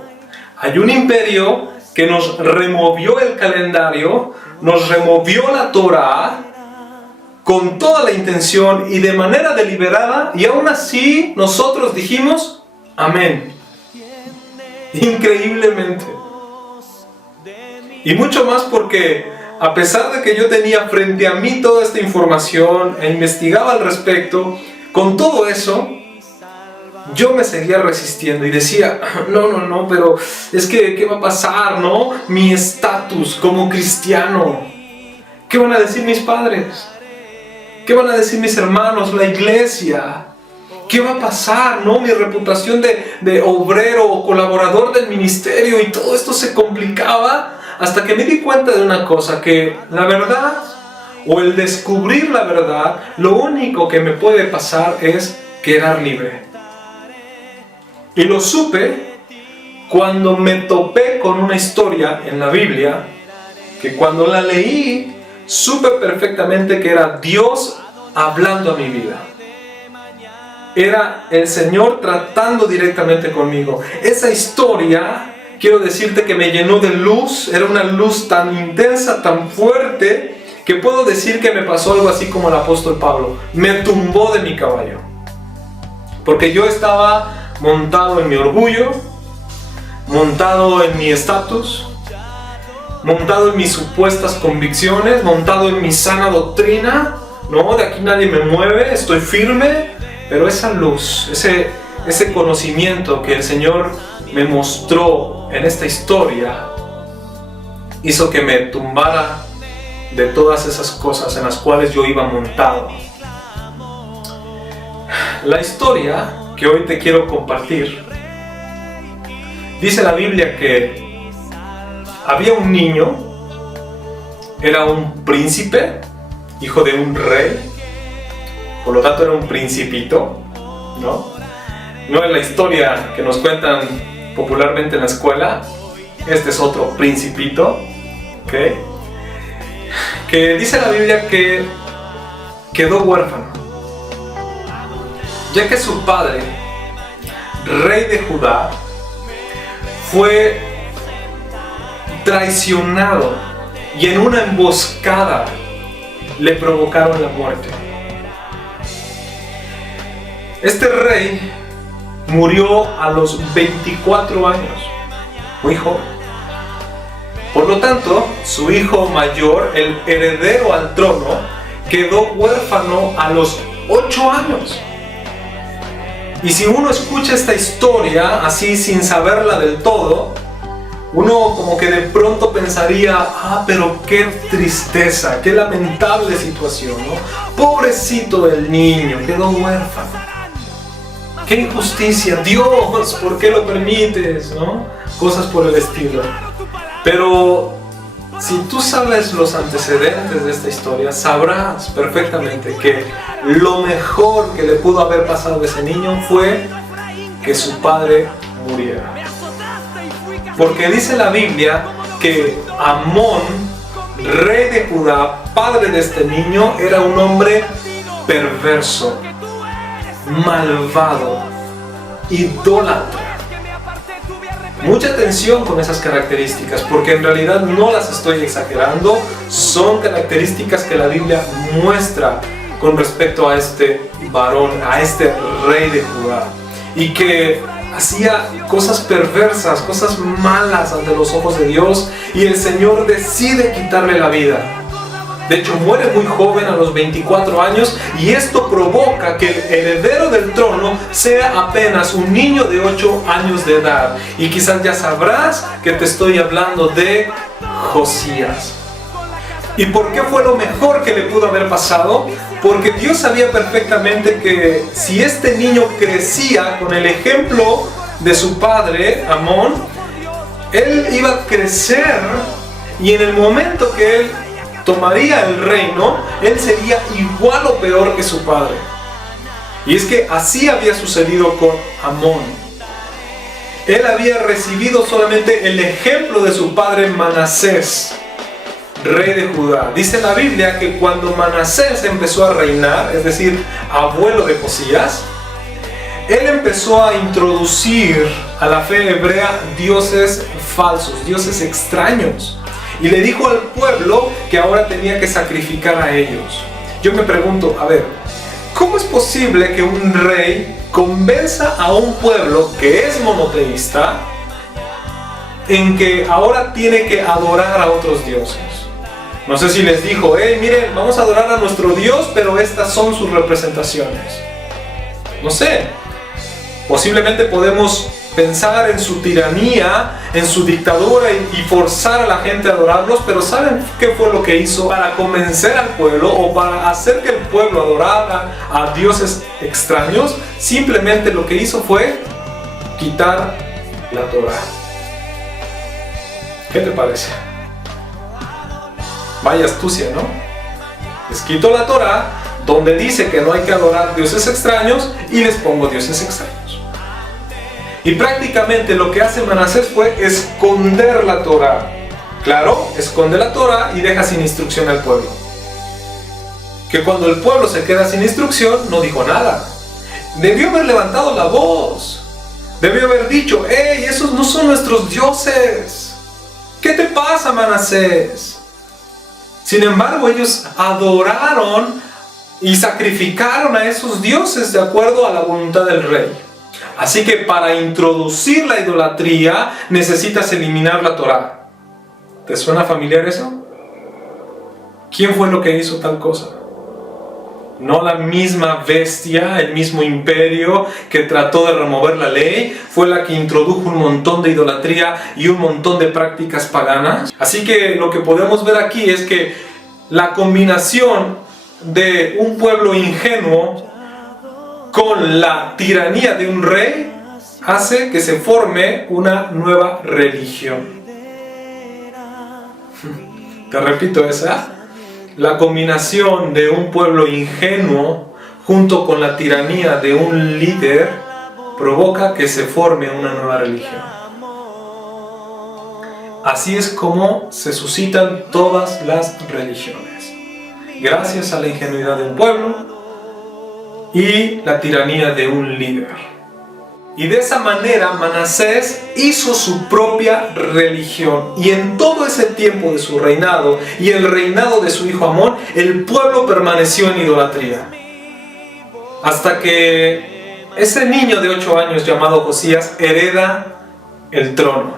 Hay un imperio que nos removió el calendario, nos removió la Torá con toda la intención y de manera deliberada, y aún así nosotros dijimos amén. Increíblemente. Y mucho más porque a pesar de que yo tenía frente a mí toda esta información e investigaba al respecto, con todo eso yo me seguía resistiendo y decía, no, pero es que ¿qué va a pasar, no? Mi estatus como cristiano. ¿Qué van a decir mis padres? ¿Qué van a decir mis hermanos, la iglesia? ¿Qué va a pasar, no? Mi reputación de obrero o colaborador del ministerio, y todo esto se complicaba hasta que me di cuenta de una cosa, que la verdad o el descubrir la verdad, lo único que me puede pasar es quedar libre. Y lo supe cuando me topé con una historia en la Biblia, que cuando la leí, supe perfectamente que era Dios hablando a mi vida. Era el Señor tratando directamente conmigo. Esa historia, quiero decirte que me llenó de luz. Era una luz tan intensa, tan fuerte, que puedo decir que me pasó algo así como el apóstol Pablo. Me tumbó de mi caballo. Porque yo estaba montado en mi orgullo, montado en mi estatus, montado en mis supuestas convicciones, montado en mi sana doctrina. No, de aquí nadie me mueve, estoy firme. Pero esa luz, ese conocimiento que el Señor me mostró en esta historia, hizo que me tumbara de todas esas cosas en las cuales yo iba montado. La historia que hoy te quiero compartir, dice la Biblia que había un niño, era un príncipe, hijo de un rey. Por lo tanto era un principito, ¿no? No es la historia que nos cuentan popularmente en la escuela. Este es otro principito, ¿ok? Que dice la Biblia que quedó huérfano, ya que su padre, rey de Judá, fue traicionado y en una emboscada le provocaron la muerte. Este rey murió a los 24 años, muy joven. Por lo tanto, su hijo mayor, el heredero al trono, quedó huérfano a los 8 años. Y si uno escucha esta historia así sin saberla del todo, uno como que de pronto pensaría, pero qué tristeza, qué lamentable situación, ¿no? Pobrecito del niño, quedó huérfano. Qué injusticia, Dios, ¿por qué lo permites? ¿No? Cosas por el estilo. Pero si tú sabes los antecedentes de esta historia, sabrás perfectamente que lo mejor que le pudo haber pasado a ese niño fue que su padre muriera. Porque dice la Biblia que Amón, rey de Judá, padre de este niño, era un hombre perverso, malvado, idólatra. Mucha atención con esas características, porque en realidad no las estoy exagerando, son características que la Biblia muestra con respecto a este varón, a este rey de Judá, y que hacía cosas perversas, cosas malas ante los ojos de Dios, y el Señor decide quitarle la vida. De hecho, muere muy joven, a los 24 años, y esto provoca que el heredero del trono sea apenas un niño de 8 años de edad. Y quizás ya sabrás que te estoy hablando de Josías. ¿Y por qué fue lo mejor que le pudo haber pasado? Porque Dios sabía perfectamente que si este niño crecía con el ejemplo de su padre, Amón, él iba a crecer, y en el momento que él tomaría el reino, él sería igual o peor que su padre. Y es que así había sucedido con Amón. Él había recibido solamente el ejemplo de su padre Manasés, rey de Judá. Dice la Biblia que cuando Manasés empezó a reinar, es decir, abuelo de Josías, él empezó a introducir a la fe hebrea dioses falsos, dioses extraños. Y le dijo al pueblo que ahora tenía que sacrificar a ellos. Yo me pregunto, ¿cómo es posible que un rey convenza a un pueblo que es monoteísta en que ahora tiene que adorar a otros dioses? No sé si les dijo, miren, vamos a adorar a nuestro Dios, pero estas son sus representaciones. No sé, posiblemente podemos pensar en su tiranía, en su dictadura y forzar a la gente a adorarlos, pero ¿saben qué fue lo que hizo para convencer al pueblo o para hacer que el pueblo adorara a dioses extraños? Simplemente lo que hizo fue quitar la Torá. ¿Qué te parece? Vaya astucia, ¿no? Les quito la Torá, donde dice que no hay que adorar dioses extraños, y les pongo dioses extraños. Y prácticamente lo que hace Manasés fue esconder la Torá. Claro, esconde la Torá y deja sin instrucción al pueblo. Que cuando el pueblo se queda sin instrucción, no dijo nada. Debió haber levantado la voz. Debió haber dicho, esos no son nuestros dioses. ¿Qué te pasa, Manasés? Sin embargo, ellos adoraron y sacrificaron a esos dioses de acuerdo a la voluntad del rey. Así que para introducir la idolatría necesitas eliminar la Torá. ¿Te suena familiar eso? ¿Quién fue lo que hizo tal cosa? No la misma bestia, el mismo imperio que trató de remover la ley, fue la que introdujo un montón de idolatría y un montón de prácticas paganas. Así que lo que podemos ver aquí es que la combinación de un pueblo ingenuo con la tiranía de un rey hace que se forme una nueva religión. Te repito esa. La combinación de un pueblo ingenuo junto con la tiranía de un líder provoca que se forme una nueva religión. Así es como se suscitan todas las religiones. Gracias a la ingenuidad de un pueblo y la tiranía de un líder. Y de esa manera Manasés hizo su propia religión, y en todo ese tiempo de su reinado y el reinado de su hijo Amón, el pueblo permaneció en idolatría. Hasta que ese niño de 8 años llamado Josías hereda el trono.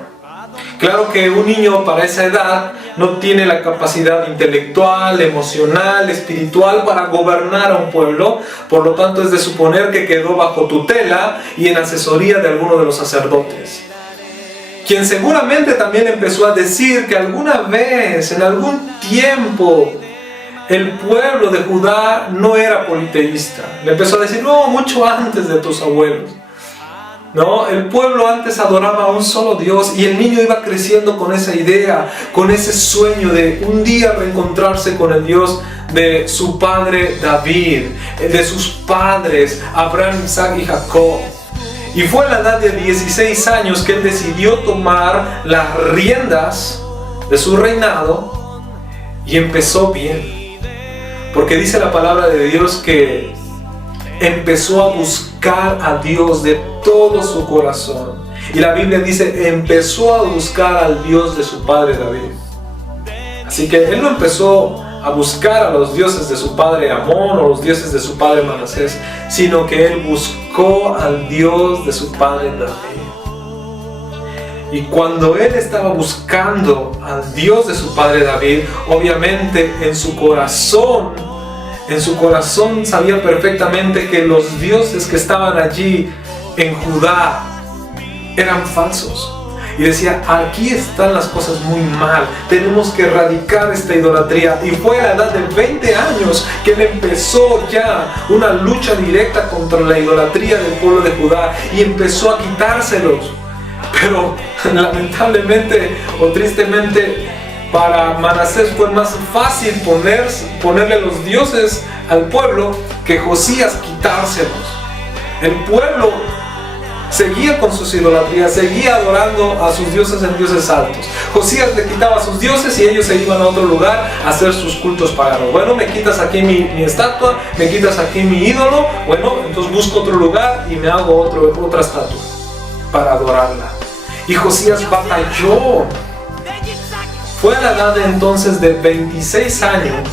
Claro que un niño para esa edad no tiene la capacidad intelectual, emocional, espiritual para gobernar a un pueblo. Por lo tanto, es de suponer que quedó bajo tutela y en asesoría de alguno de los sacerdotes, quien seguramente también empezó a decir que alguna vez, en algún tiempo, el pueblo de Judá no era politeísta. Le empezó a decir, no, mucho antes de tus abuelos. No, el pueblo antes adoraba a un solo Dios, y el niño iba creciendo con esa idea, con ese sueño de un día reencontrarse con el Dios de su padre David, de sus padres Abraham, Isaac y Jacob. Y fue a la edad de 16 años que él decidió tomar las riendas de su reinado, y empezó bien, porque dice la palabra de Dios que empezó a buscar a Dios de todo su corazón. Y la Biblia dice, empezó a buscar al Dios de su padre David. Así que él no empezó a buscar a los dioses de su padre Amón o los dioses de su padre Manasés, sino que él buscó al Dios de su padre David. Y cuando él estaba buscando al Dios de su padre David, obviamente en su corazón sabía perfectamente que los dioses que estaban allí en Judá eran falsos. Y decía, aquí están las cosas muy mal, tenemos que erradicar esta idolatría. Y fue a la edad de 20 años que él empezó ya una lucha directa contra la idolatría del pueblo de Judá, y empezó a quitárselos. Pero lamentablemente o tristemente, para Manasés fue más fácil ponerle los dioses al pueblo que Josías quitárselos. El pueblo seguía con sus idolatrías, seguía adorando a sus dioses en dioses altos. Josías le quitaba sus dioses y ellos se iban a otro lugar a hacer sus cultos paganos. Bueno, me quitas aquí mi estatua, me quitas aquí mi ídolo, bueno, entonces busco otro lugar y me hago otra estatua para adorarla. Y Josías batalló. Fue a la edad entonces de 26 años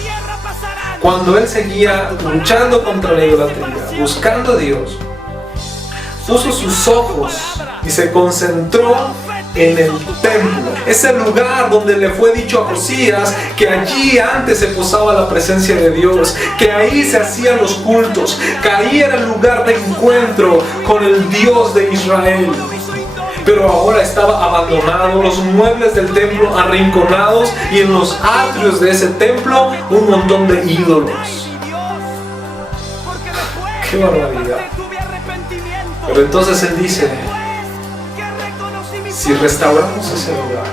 cuando él seguía luchando contra la idolatría, buscando a Dios. Puso sus ojos y se concentró en el templo, ese lugar donde le fue dicho a Josías que allí antes se posaba la presencia de Dios, que ahí se hacían los cultos, que ahí era el lugar de encuentro con el Dios de Israel. Pero ahora estaba abandonado, los muebles del templo arrinconados, y en los atrios de ese templo un montón de ídolos. ¡Qué barbaridad! Pero entonces él dice, si restauramos ese lugar,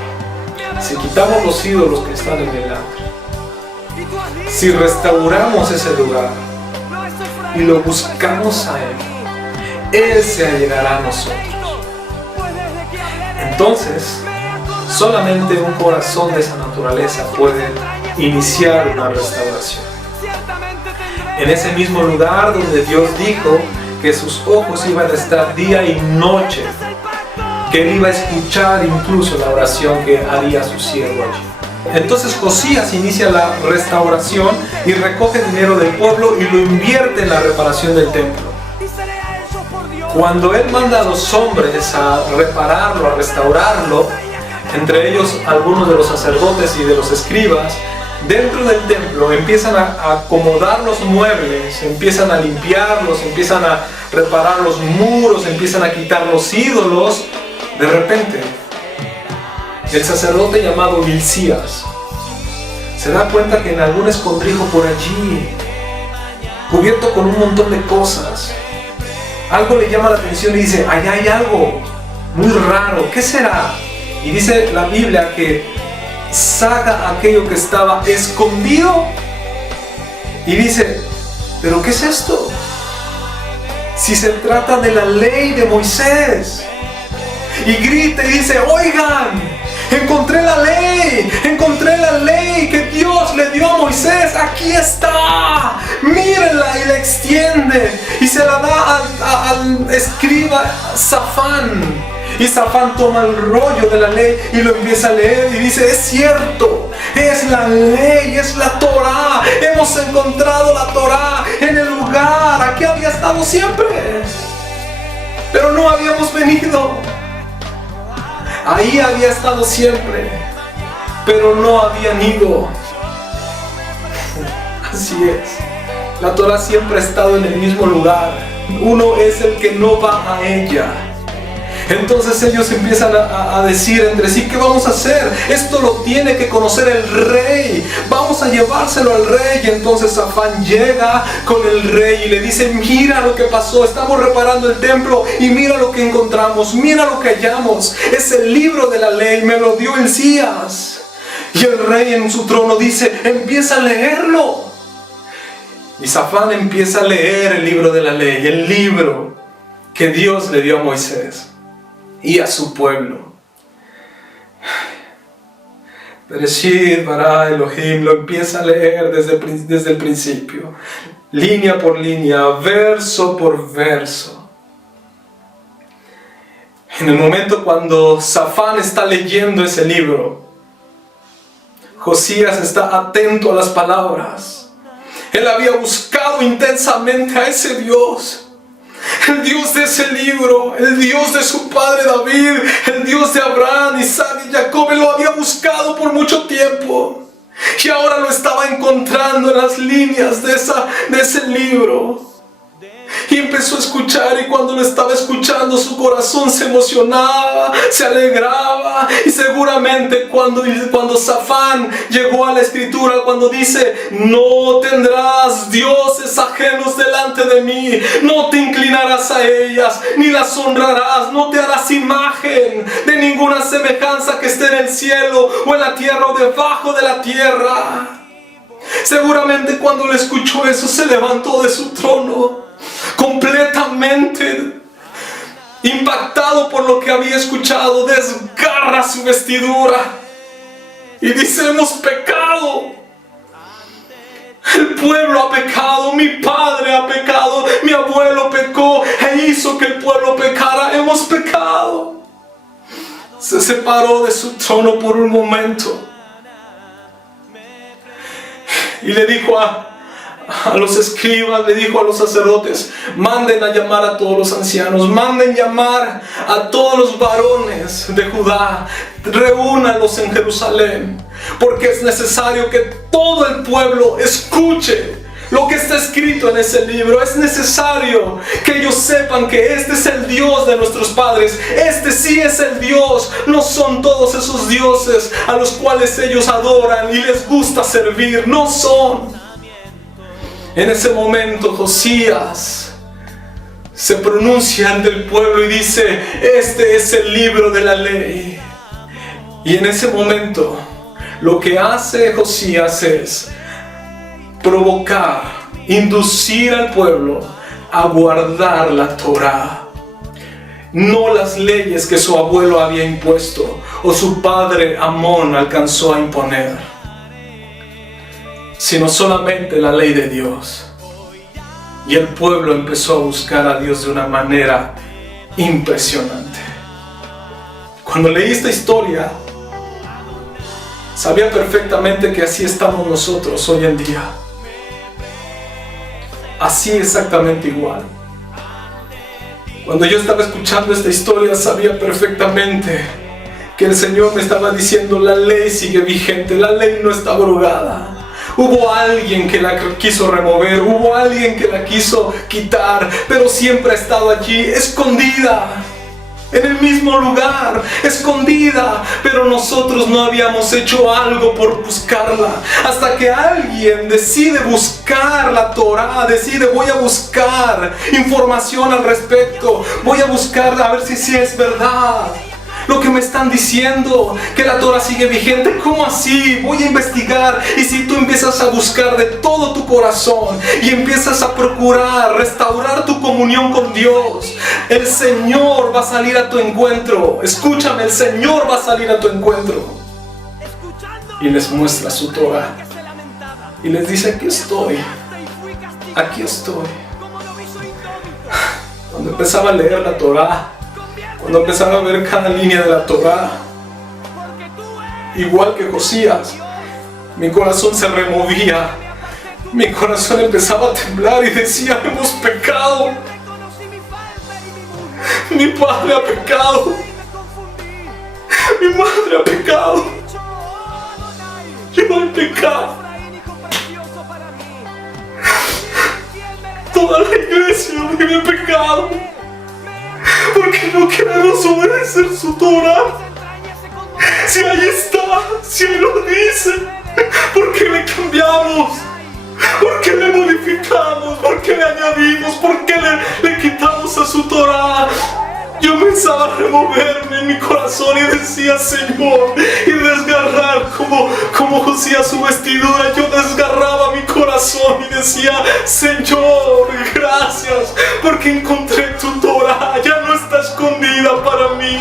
si quitamos los ídolos que están en el atrio, si restauramos ese lugar y lo buscamos a Él se allegará a nosotros. Entonces, solamente un corazón de esa naturaleza puede iniciar una restauración. En ese mismo lugar donde Dios dijo que sus ojos iban a estar día y noche, que él iba a escuchar incluso la oración que haría su siervo allí. Entonces Josías inicia la restauración y recoge dinero del pueblo y lo invierte en la reparación del templo. Cuando él manda a los hombres a repararlo, a restaurarlo, entre ellos algunos de los sacerdotes y de los escribas, dentro del templo empiezan a acomodar los muebles, empiezan a limpiarlos, empiezan a reparar los muros, empiezan a quitar los ídolos. De repente, el sacerdote llamado Hilcías se da cuenta que en algún escondrijo por allí, cubierto con un montón de cosas, algo le llama la atención y dice, allá hay algo muy raro, ¿qué será? Y dice la Biblia que saca aquello que estaba escondido y dice, ¿pero qué es esto? Si se trata de la ley de Moisés. Y grita y dice, oigan, encontré la ley que Dios le dio a Moisés, aquí está, mírenla, y la extiende y se la da al escriba Safán. Y Safán toma el rollo de la ley y lo empieza a leer y dice, es cierto, es la ley, es la Torá, hemos encontrado la Torá en el lugar, aquí había estado siempre, pero no habíamos venido, ahí había estado siempre, pero no habían ido. Así es. La Torah siempre ha estado en el mismo lugar. Uno es el que no va a ella. Entonces ellos empiezan a decir entre sí: ¿qué vamos a hacer? Esto lo tiene que conocer el rey. Vamos a llevárselo al rey. Y entonces Safán llega con el rey y le dice: mira lo que pasó, estamos reparando el templo y mira lo que encontramos, mira lo que hallamos. Es el libro de la ley, me lo dio Hilcías. Y el rey en su trono dice: empieza a leerlo. Y Safán empieza a leer el libro de la ley, el libro que Dios le dio a Moisés y a su pueblo. Bereshit bara Elohim, lo empieza a leer desde el principio, línea por línea, verso por verso. En el momento cuando Safán está leyendo ese libro, Josías está atento a las palabras. Él había buscado intensamente a ese Dios, el Dios de ese libro, el Dios de su padre David, el Dios de Abraham, Isaac y Jacob. Él lo había buscado por mucho tiempo y ahora lo estaba encontrando en las líneas de ese libro. Y empezó a escuchar, y cuando lo estaba escuchando su corazón se emocionaba, se alegraba. Y seguramente cuando Safán llegó a la escritura, cuando dice: no tendrás dioses ajenos delante de mí, no te inclinarás a ellas, ni las honrarás, no te harás imagen de ninguna semejanza que esté en el cielo o en la tierra o debajo de la tierra. Seguramente cuando le escuchó eso se levantó de su trono, completamente impactado por lo que había escuchado. Desgarra su vestidura y dice: hemos pecado, el pueblo ha pecado, mi padre ha pecado, mi abuelo pecó e hizo que el pueblo pecara, hemos pecado. Se separó de su trono por un momento y le dijo a los escribas, le dijo a los sacerdotes: manden a llamar a todos los ancianos, manden llamar a todos los varones de Judá, reúnanlos en Jerusalén, porque es necesario que todo el pueblo escuche lo que está escrito en ese libro. Es necesario que ellos sepan que este es el Dios de nuestros padres. Este sí es el Dios, no son todos esos dioses a los cuales ellos adoran y les gusta servir, no son. En ese momento Josías se pronuncia ante el pueblo y dice: este es el libro de la ley. Y en ese momento lo que hace Josías es provocar, inducir al pueblo a guardar la Torah, no las leyes que su abuelo había impuesto o su padre Amón alcanzó a imponer, sino solamente la ley de Dios. Y el pueblo empezó a buscar a Dios de una manera impresionante. Cuando leí esta historia, sabía perfectamente que así estamos nosotros hoy en día. Así exactamente igual. Cuando yo estaba escuchando esta historia, sabía perfectamente que el Señor me estaba diciendo: la ley sigue vigente, la ley no está abrogada. Hubo alguien que la quiso remover, hubo alguien que la quiso quitar, pero siempre ha estado allí, escondida, en el mismo lugar, escondida, pero nosotros no habíamos hecho algo por buscarla. Hasta que alguien decide buscar la Torah, decide: voy a buscar información al respecto, voy a buscar a ver si es verdad lo que me están diciendo, que la Torah sigue vigente. ¿Cómo así? Voy a investigar. Y si tú empiezas a buscar de todo tu corazón y empiezas a procurar restaurar tu comunión con Dios, el Señor va a salir a tu encuentro. Escúchame, el Señor va a salir a tu encuentro y les muestra su Torah y les dice: aquí estoy, aquí estoy. Cuando empezaba a leer la Torah, cuando empezaba a ver cada línea de la Torah, igual que Josías, mi corazón se removía, mi corazón empezaba a temblar y decía: hemos pecado, mi padre ha pecado, mi madre ha pecado. Yo no he pecado. Toda la iglesia vive pecado porque no queremos obedecer su Torah. Si ahí está, si ahí lo dice, ¿por qué le cambiamos? ¿Por qué le modificamos? ¿Por qué le añadimos? ¿Por qué le quitamos a su Torah? Yo pensaba removerme en mi corazón y decía, Señor, y desgarrar como Josías su vestidura. Yo desgarraba mi corazón y decía, Señor, gracias, porque encontré tu Torah, ya no está escondida para mí.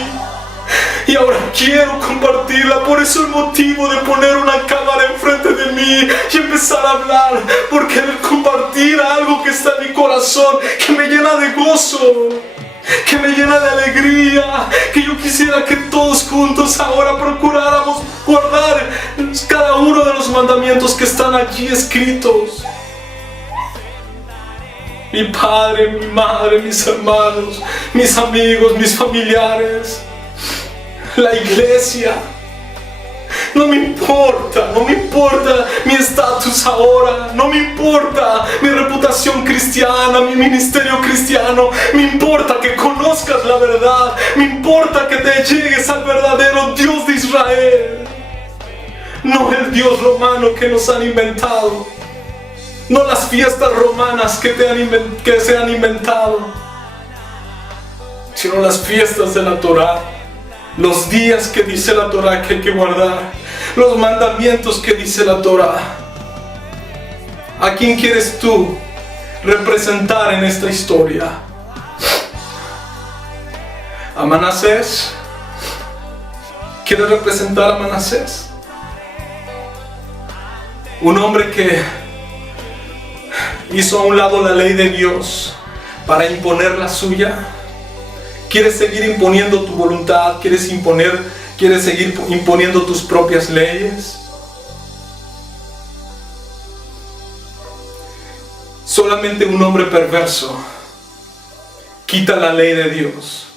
Y ahora quiero compartirla, por eso el motivo de poner una cámara enfrente de mí y empezar a hablar, porque el compartir algo que está en mi corazón, que me llena de gozo, que me llena de alegría, que yo quisiera que todos juntos ahora procuráramos guardar cada uno de los mandamientos que están allí escritos. Mi padre, mi madre, mis hermanos, mis amigos, mis familiares, la iglesia. No me importa mi estatus ahora, no me importa mi reputación cristiana, mi ministerio cristiano, me importa que conozcas la verdad, me importa que te llegues al verdadero Dios de Israel, no el Dios romano que nos han inventado, no las fiestas romanas que se han inventado, sino las fiestas de la Torah. Los días que dice la Torah que hay que guardar, los mandamientos que dice la Torah. ¿A quién quieres tú representar en esta historia? ¿A Manasés? ¿Quieres representar a Manasés? Un hombre que hizo a un lado la ley de Dios para imponer la suya. ¿Quieres seguir imponiendo tu voluntad? ¿Quieres seguir imponiendo tus propias leyes? Solamente un hombre perverso quita la ley de Dios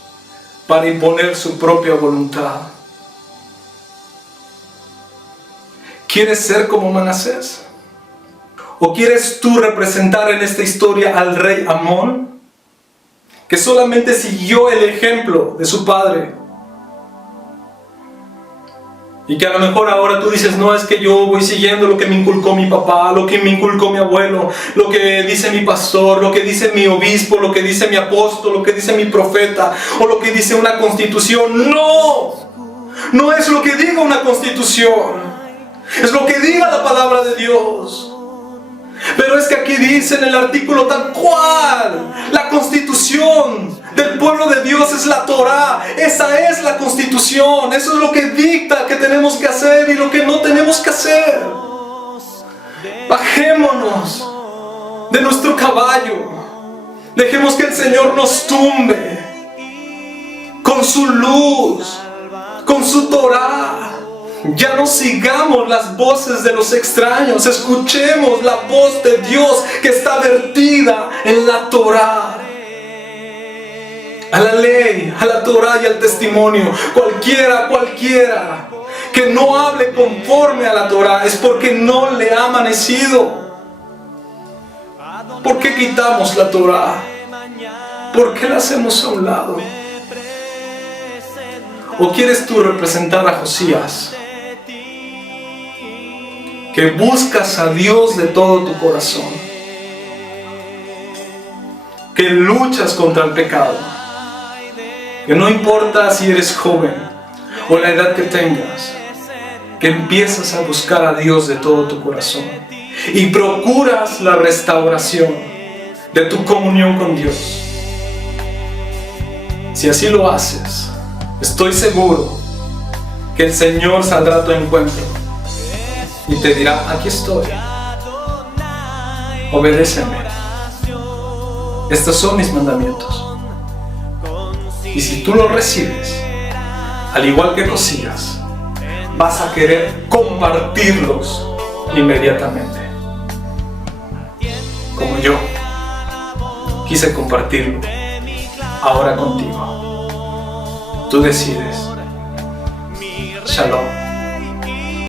para imponer su propia voluntad. ¿Quieres ser como Manasés? ¿O quieres tú representar en esta historia al rey Amón, que solamente siguió el ejemplo de su padre? Y que a lo mejor ahora tú dices, no, es que yo voy siguiendo lo que me inculcó mi papá, lo que me inculcó mi abuelo, lo que dice mi pastor, lo que dice mi obispo, lo que dice mi apóstol, lo que dice mi profeta, o lo que dice una constitución. No, no es lo que diga una constitución, es lo que diga la palabra de Dios. Pero es que aquí dice en el artículo tal cual, la constitución del pueblo de Dios es la Torah. Esa es la constitución, eso es lo que dicta que tenemos que hacer y lo que no tenemos que hacer. Bajémonos de nuestro caballo, dejemos que el Señor nos tumbe con su luz, con su Torah. Ya no sigamos las voces de los extraños, escuchemos la voz de Dios que está vertida en la Torah. A la ley, a la Torah y al testimonio. Cualquiera que no hable conforme a la Torah es porque no le ha amanecido. ¿Por qué quitamos la Torah? ¿Por qué la hacemos a un lado? ¿O quieres tú representar a Josías, que buscas a Dios de todo tu corazón, que luchas contra el pecado, que no importa si eres joven o la edad que tengas, que empiezas a buscar a Dios de todo tu corazón y procuras la restauración de tu comunión con Dios? Si así lo haces, estoy seguro que el Señor saldrá a tu encuentro y te dirá, aquí estoy, obedéceme, estos son mis mandamientos. Y si tú los recibes, al igual que Josías, vas a querer compartirlos inmediatamente, como yo quise compartirlo ahora contigo. Tú decides. Shalom.